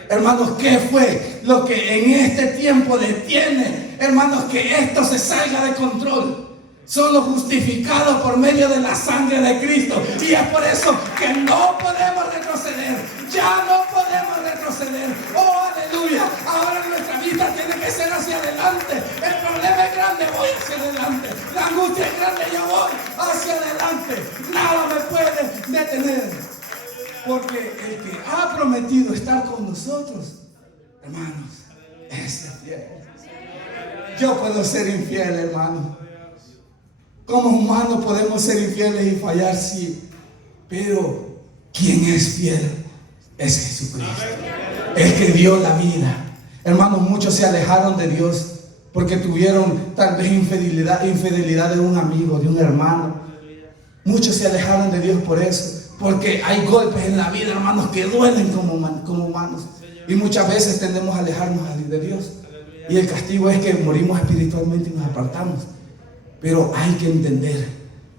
Hermanos, ¿qué fue lo que en este tiempo detiene, hermanos, que esto se salga de control? Solo justificados por medio de la sangre de Cristo. Y es por eso que no podemos retroceder. Ya no podemos retroceder. Oh, aleluya. Ahora nuestra vida tiene que ser hacia adelante. El problema es grande, voy hacia adelante. La angustia es grande, yo voy hacia adelante. Nada me puede detener. Porque el que ha prometido estar con nosotros, hermanos, es fiel. Yo puedo ser infiel, hermano. Como humanos podemos ser infieles y fallar, sí. Pero quien es fiel es Jesucristo. El que dio la vida. Hermanos, muchos se alejaron de Dios porque tuvieron tal vez infidelidad de un amigo, de un hermano. Muchos se alejaron de Dios por eso. Porque hay golpes en la vida, hermanos, que duelen como humanos. Y muchas veces tendemos a alejarnos de Dios. Y el castigo es que morimos espiritualmente y nos apartamos. Pero hay que entender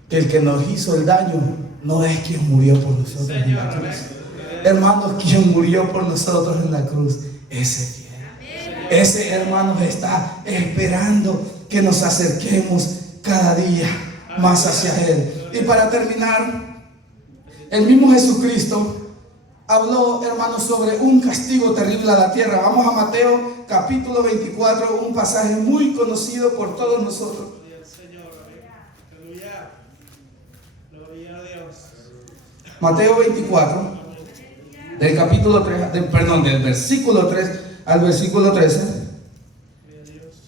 que el que nos hizo el daño no es quien murió por nosotros en la cruz. Hermanos, quien murió por nosotros en la cruz, ese fiel. Ese hermano está esperando que nos acerquemos cada día más hacia Él. Y para terminar, el mismo Jesucristo habló, hermanos, sobre un castigo terrible a la tierra. Vamos a Mateo capítulo 24, un pasaje muy conocido por todos nosotros. Mateo 24, del capítulo 3, del versículo 3 al versículo 13.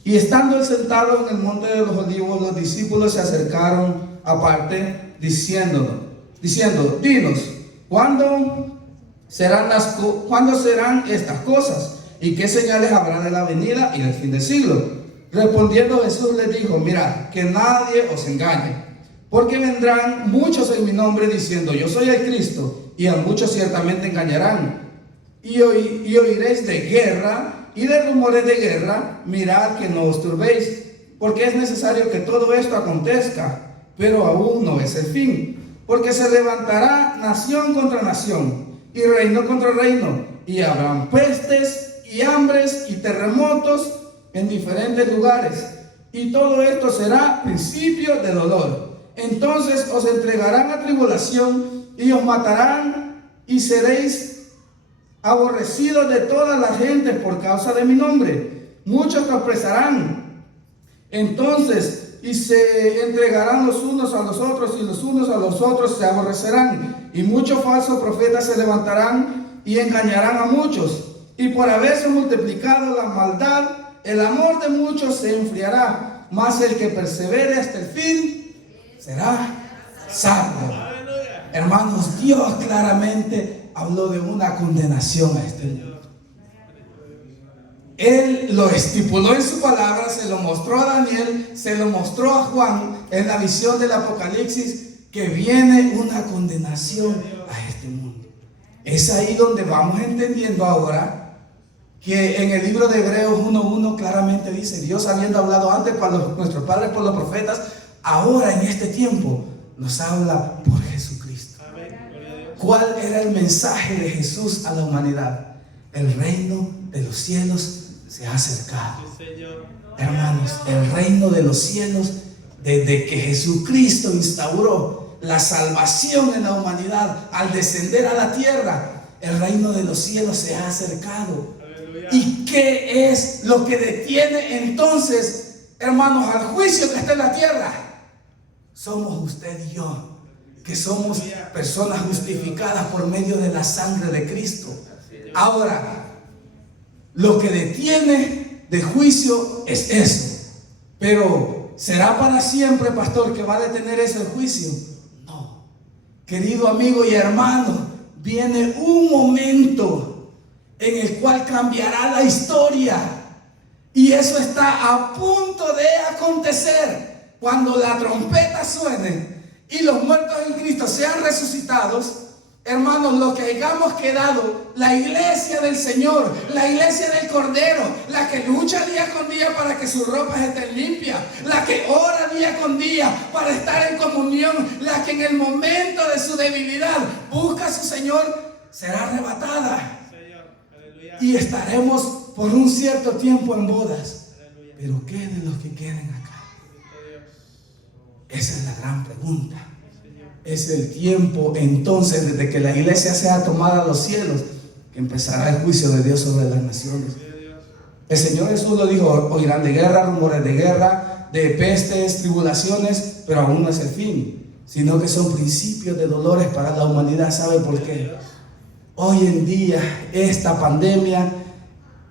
Y estando él sentado en el monte de los olivos, los discípulos se acercaron aparte, diciendo, dinos, ¿cuándo serán estas cosas? ¿Y qué señales habrá de la venida y del fin del siglo? Respondiendo Jesús les dijo, mirad, que nadie os engañe. Porque vendrán muchos en mi nombre diciendo, yo soy el Cristo, y a muchos ciertamente engañarán. Y oiréis de guerra y de rumores de guerra, mirad que no os turbéis, porque es necesario que todo esto acontezca, pero aún no es el fin. Porque se levantará nación contra nación, y reino contra reino, y habrán pestes y hambres y terremotos en diferentes lugares, y todo esto será principio de dolor. Entonces os entregarán a tribulación y os matarán y seréis aborrecidos de todas las gentes por causa de mi nombre. Muchos te opresarán. Entonces, y se entregarán los unos a los otros y los unos a los otros se aborrecerán. Y muchos falsos profetas se levantarán y engañarán a muchos. Y por haberse multiplicado la maldad, el amor de muchos se enfriará. Mas el que persevere hasta el fin será salvo. Hermanos, Dios claramente habló de una condenación a este mundo. Él lo estipuló en su palabra, se lo mostró a Daniel, se lo mostró a Juan en la visión del Apocalipsis, que viene una condenación a este mundo. Es ahí donde vamos entendiendo ahora que en el libro de Hebreos 1:1 claramente dice: Dios, habiendo hablado antes para nuestros padres por los profetas, ahora en este tiempo nos habla por Jesucristo. ¿Cuál era el mensaje de Jesús a la humanidad? El reino de los cielos se ha acercado. Hermanos, el reino de los cielos, desde que Jesucristo instauró la salvación en la humanidad al descender a la tierra, el reino de los cielos se ha acercado. ¿Y qué es lo que detiene entonces, hermanos, al juicio que está en la tierra? Somos usted y yo, que somos personas justificadas por medio de la sangre de Cristo. Ahora, lo que detiene de juicio es eso. Pero ¿será para siempre, pastor, que va a detener eso el juicio? No. Querido amigo y hermano, viene un momento en el cual cambiará la historia, y eso está a punto de acontecer. Cuando la trompeta suene y los muertos en Cristo sean resucitados, hermanos, lo que hayamos quedado, la iglesia del Señor, la iglesia del Cordero, la que lucha día con día para que sus ropas estén limpias, la que ora día con día para estar en comunión, la que en el momento de su debilidad busca a su Señor, será arrebatada. Y estaremos por un cierto tiempo en bodas. Pero ¿qué de los que queden acá? Esa es la gran pregunta. Es el tiempo entonces, desde que la iglesia sea tomada a los cielos, que empezará el juicio de Dios sobre las naciones. El Señor Jesús lo dijo: oirán de guerra, rumores de guerra, de pestes, tribulaciones, pero aún no es el fin, sino que son principios de dolores para la humanidad. ¿Sabe por qué? Hoy en día esta pandemia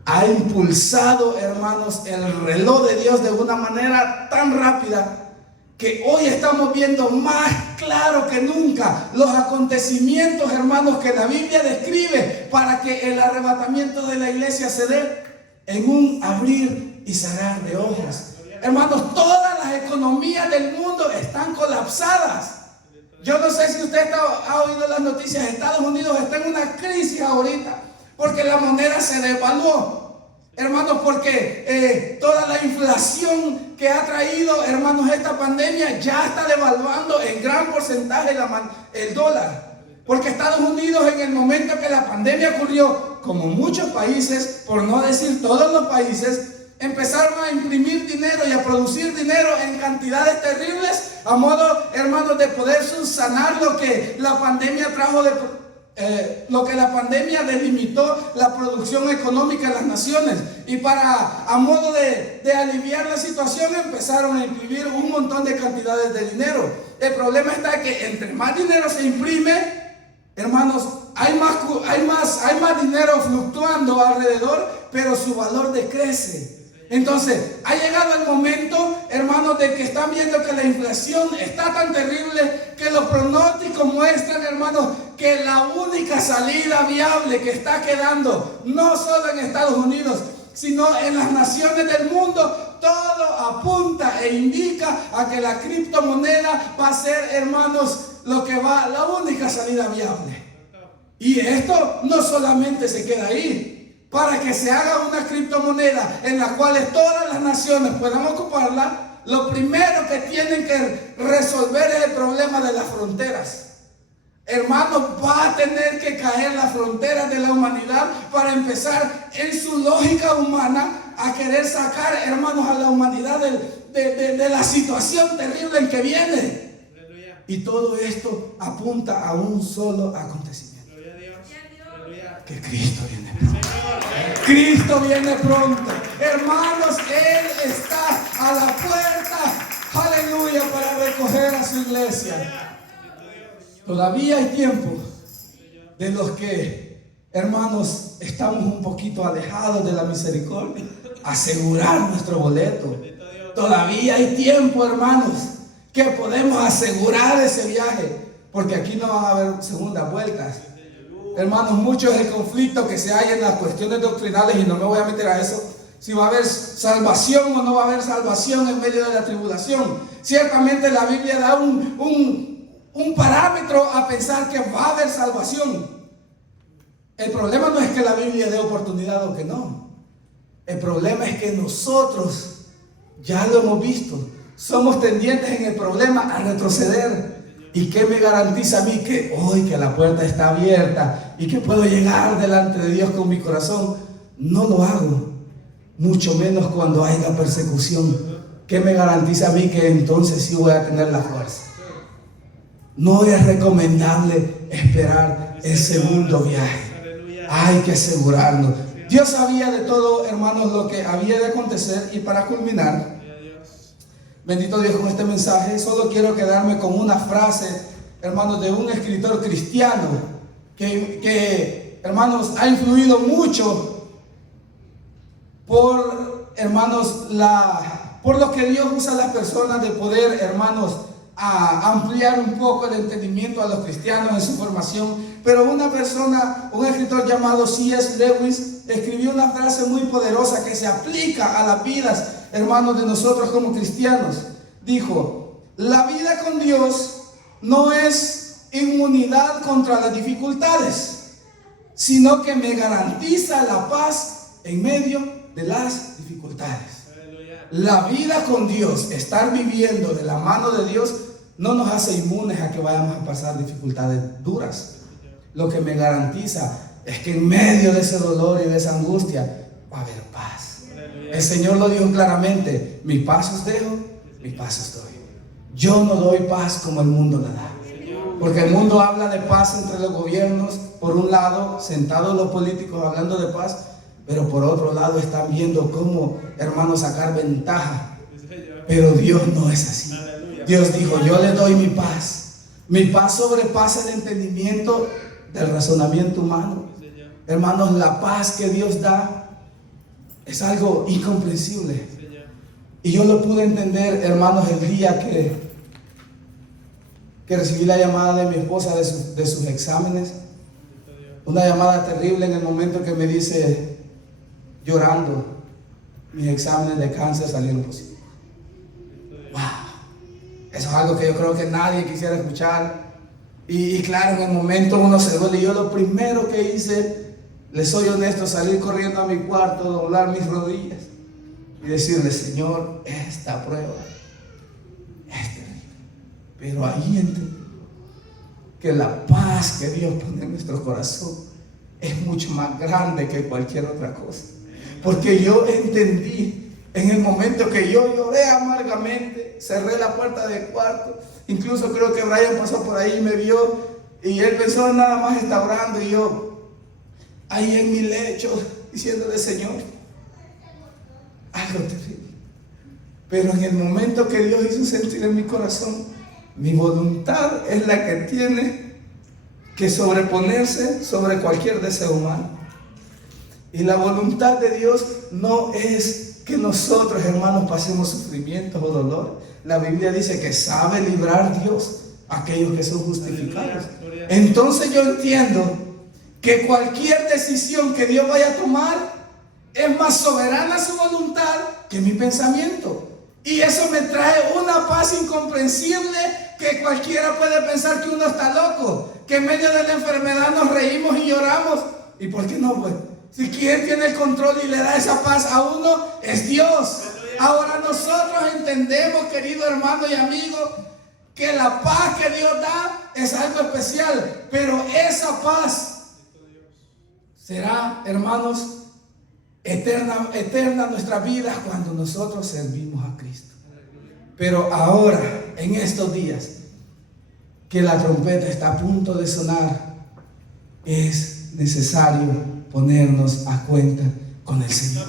ha impulsado, hermanos, el reloj de Dios de una manera tan rápida que hoy estamos viendo más claro que nunca los acontecimientos, hermanos, que la Biblia describe para que el arrebatamiento de la iglesia se dé en un abrir y cerrar de ojos. Hermanos, todas las economías del mundo están colapsadas. Yo no sé si usted ha oído las noticias. Estados Unidos está en una crisis ahorita porque la moneda se devaluó, hermanos, porque toda la inflación que ha traído, hermanos, esta pandemia ya está devaluando en gran porcentaje el dólar. Porque Estados Unidos, en el momento que la pandemia ocurrió, como muchos países, por no decir todos los países, empezaron a imprimir dinero y a producir dinero en cantidades terribles, a modo, hermanos, de poder subsanar lo que la pandemia trajo, lo que la pandemia delimitó la producción económica en las naciones. Y a modo de aliviar la situación, empezaron a imprimir un montón de cantidades de dinero. El problema está que entre más dinero se imprime, hermanos, hay más dinero fluctuando alrededor, pero su valor decrece. Entonces, ha llegado el momento, hermanos, de que están viendo que la inflación está tan terrible que los pronósticos muestran, hermanos, que la única salida viable que está quedando, no solo en Estados Unidos, sino en las naciones del mundo, todo apunta e indica a que la criptomoneda va a ser, hermanos, la única salida viable. Y esto no solamente se queda ahí. Para que se haga una criptomoneda en la cual todas las naciones puedan ocuparla, lo primero que tienen que resolver es el problema de las fronteras. Hermanos, va a tener que caer las fronteras de la humanidad para empezar en su lógica humana a querer sacar, hermanos, a la humanidad de la situación terrible en que viene. Y todo esto apunta a un solo acontecimiento. Gloria a Dios. Aleluya. Que Cristo viene pronto. Cristo viene pronto. Hermanos, Él está a la puerta. Aleluya, para recoger a su iglesia. Todavía hay tiempo de los que, hermanos, estamos un poquito alejados de la misericordia. Asegurar nuestro boleto. Todavía hay tiempo, hermanos, que podemos asegurar ese viaje, porque aquí no van a haber segundas vueltas. Hermanos, mucho es el conflicto que se hay en las cuestiones doctrinales, y no me voy a meter a eso, si va a haber salvación o no va a haber salvación en medio de la tribulación. Ciertamente la Biblia da un parámetro a pensar que va a haber salvación. El problema no es que la Biblia dé oportunidad o que no. El problema es que nosotros, ya lo hemos visto, somos tendientes en el problema a retroceder. ¿Y qué me garantiza a mí que hoy que la puerta está abierta y que puedo llegar delante de Dios con mi corazón? No lo hago, mucho menos cuando haya persecución. ¿Qué me garantiza a mí que entonces sí voy a tener la fuerza? No es recomendable esperar el segundo viaje. Hay que asegurarlo. Dios sabía de todo, hermanos, lo que había de acontecer. Y para culminar, bendito Dios, con este mensaje, solo quiero quedarme con una frase, hermanos, de un escritor cristiano que hermanos, ha influido mucho por, hermanos, por lo que Dios usa a las personas de poder, hermanos, a ampliar un poco el entendimiento a los cristianos en su formación. Pero una persona, un escritor llamado C.S. Lewis, escribió una frase muy poderosa que se aplica a las vidas, hermanos, de nosotros como cristianos. Dijo: la vida con Dios no es inmunidad contra las dificultades, sino que me garantiza la paz en medio de las dificultades. La vida con Dios, estar viviendo de la mano de Dios, no nos hace inmunes a que vayamos a pasar dificultades duras. Lo que me garantiza es que en medio de ese dolor y de esa angustia va a haber paz. El Señor lo dijo claramente: mi paz os dejo, mi paz os doy. Yo no doy paz como el mundo la da. Porque el mundo habla de paz entre los gobiernos, por un lado, sentados los políticos hablando de paz, pero por otro lado están viendo cómo, hermanos, sacar ventaja. Pero Dios no es así. Dios dijo: yo le doy mi paz. Mi paz sobrepasa el entendimiento del razonamiento humano. Hermanos, la paz que Dios da es algo incomprensible. Y yo lo pude entender, hermanos, el día que recibí la llamada de mi esposa de sus exámenes. Una llamada terrible en el momento que me dice, llorando, mis exámenes de cáncer salieron positivos. ¡Wow! Eso es algo que yo creo que nadie quisiera escuchar. Y claro, en el momento uno se duele. Y yo lo primero que hice, les soy honesto, salir corriendo a mi cuarto, doblar mis rodillas y decirle: Señor, esta prueba es terrible, pero ahí entendí que la paz que Dios pone en nuestro corazón es mucho más grande que cualquier otra cosa. Porque yo entendí en el momento que yo lloré amargamente, cerré la puerta del cuarto. Incluso creo que Brian pasó por ahí y me vio, y él pensó nada más está orando, y yo ahí en mi lecho diciéndole: Señor, algo terrible. Pero en el momento que Dios hizo sentir en mi corazón, mi voluntad es la que tiene que sobreponerse sobre cualquier deseo humano. Y la voluntad de Dios no es que nosotros, hermanos, pasemos sufrimientos o dolor. La Biblia dice que sabe librar Dios a aquellos que son justificados. Entonces yo entiendo que cualquier decisión que Dios vaya a tomar es más soberana su voluntad que mi pensamiento. Y eso me trae una paz incomprensible, que cualquiera puede pensar que uno está loco, que en medio de la enfermedad nos reímos y lloramos. ¿Y por qué no, pues? Si quien tiene el control y le da esa paz a uno es Dios. Ahora nosotros entendemos, querido hermano y amigo, que la paz que Dios da es algo especial, pero esa paz será, hermanos, eterna nuestra vida cuando nosotros servimos a Cristo. Pero ahora, en estos días, que la trompeta está a punto de sonar, es necesario ponernos a cuenta con el Señor.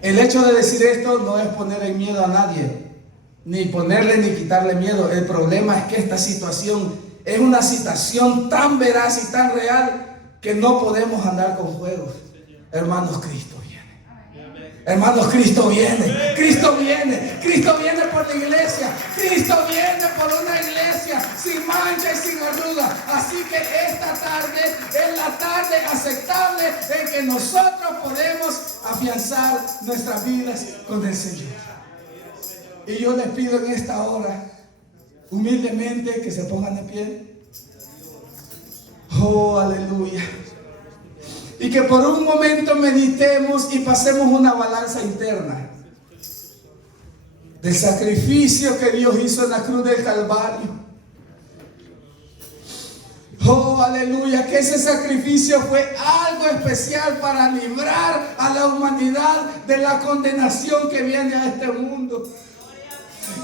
El hecho de decir esto no es poner en miedo a nadie, ni ponerle ni quitarle miedo. El problema es que esta situación es una situación tan veraz y tan real que no podemos andar con juegos. Hermanos, Cristo viene. Hermanos, Cristo viene. Cristo viene. Cristo viene por la iglesia. Cristo viene por una iglesia sin mancha y sin arruga. Así que esta tarde es la tarde aceptable en que nosotros podemos afianzar nuestras vidas con el Señor. Y yo les pido en esta hora, humildemente, que se pongan de pie. Oh, aleluya. Y que por un momento meditemos y pasemos una balanza interna del sacrificio que Dios hizo en la cruz del Calvario. Oh, aleluya, que ese sacrificio fue algo especial para librar a la humanidad de la condenación que viene a este mundo.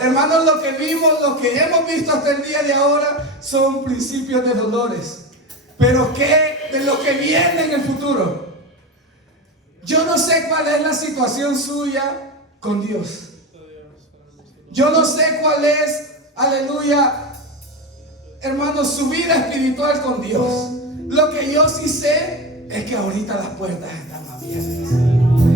Hermanos, lo que vimos, lo que hemos visto hasta el día de ahora son principios de dolores. Pero ¿qué de lo que viene en el futuro? Yo no sé cuál es la situación suya con Dios. Yo no sé cuál es, aleluya, hermanos, su vida espiritual con Dios. Lo que yo sí sé es que ahorita las puertas están abiertas.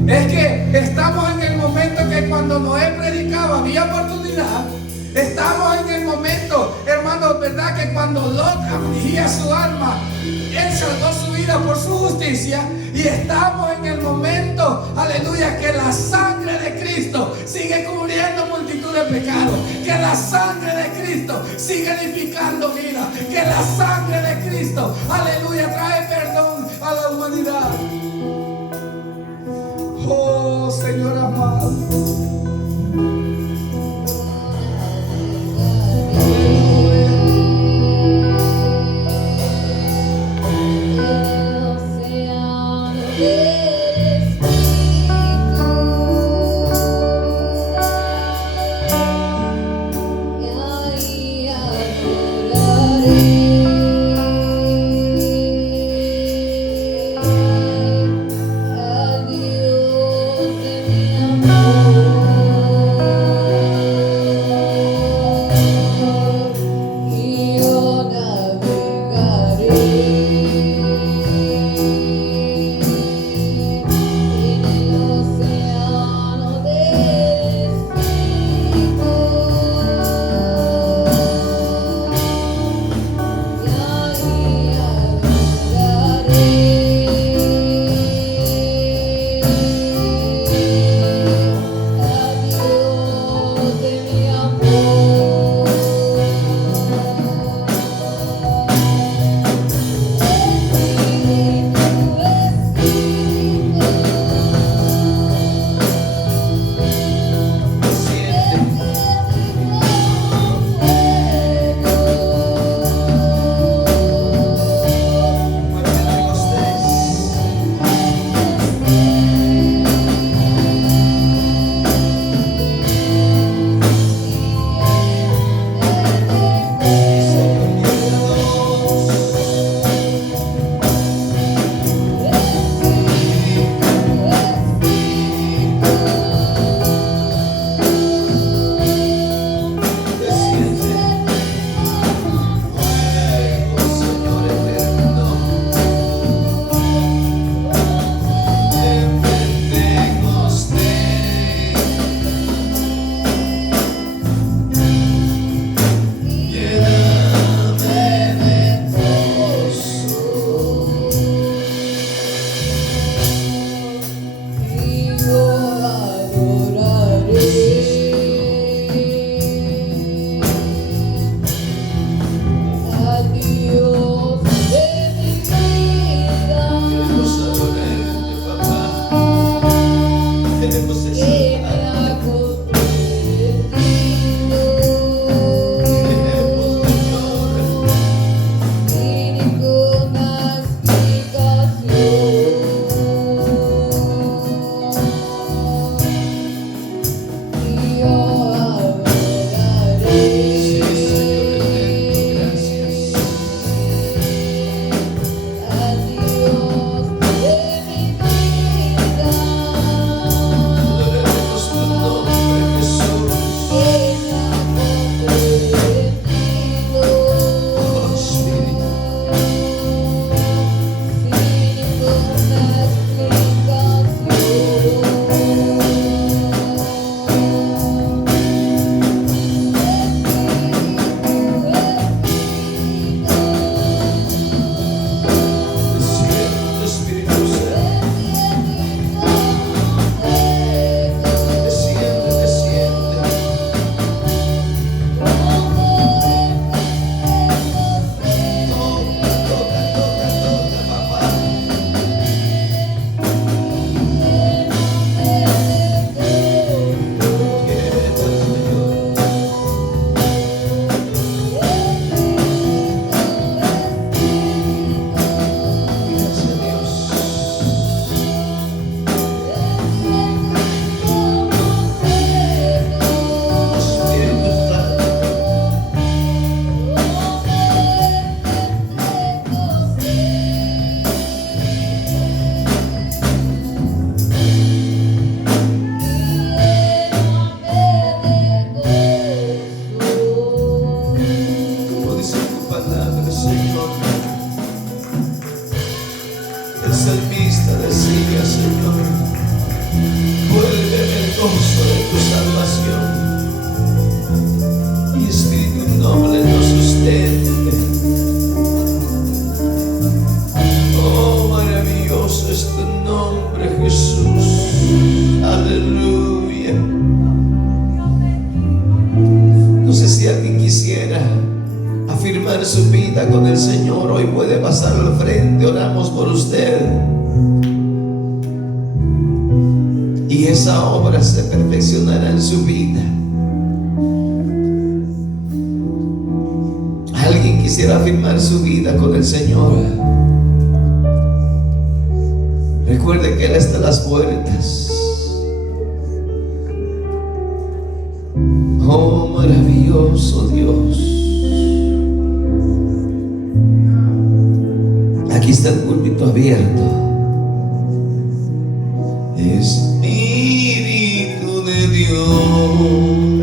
Es que estamos en el momento que cuando Noé predicaba había oportunidad. Estamos en el momento, hermanos, ¿verdad? Que cuando Lot afligía su alma, él salvó su vida por su justicia. Y estamos en el momento, aleluya, que la sangre de Cristo sigue cubriendo multitud de pecados. Que la sangre de Cristo sigue edificando vida. Que la sangre de Cristo, aleluya, trae perdón a la humanidad. Oh, Señor amado. su salvación. Y Espíritu noble nos sustente. Oh, maravilloso es tu nombre, Jesús. Aleluya. No sé si alguien quisiera afirmar su vida con el Señor. Hoy puede pasar al frente. Oramos por usted. Y esa obra se perfeccionará en su vida. Alguien quisiera afirmar su vida con el Señor. Recuerde que Él está a las puertas. Oh, maravilloso Dios. Aquí está el púlpito abierto. Espíritu de Dios.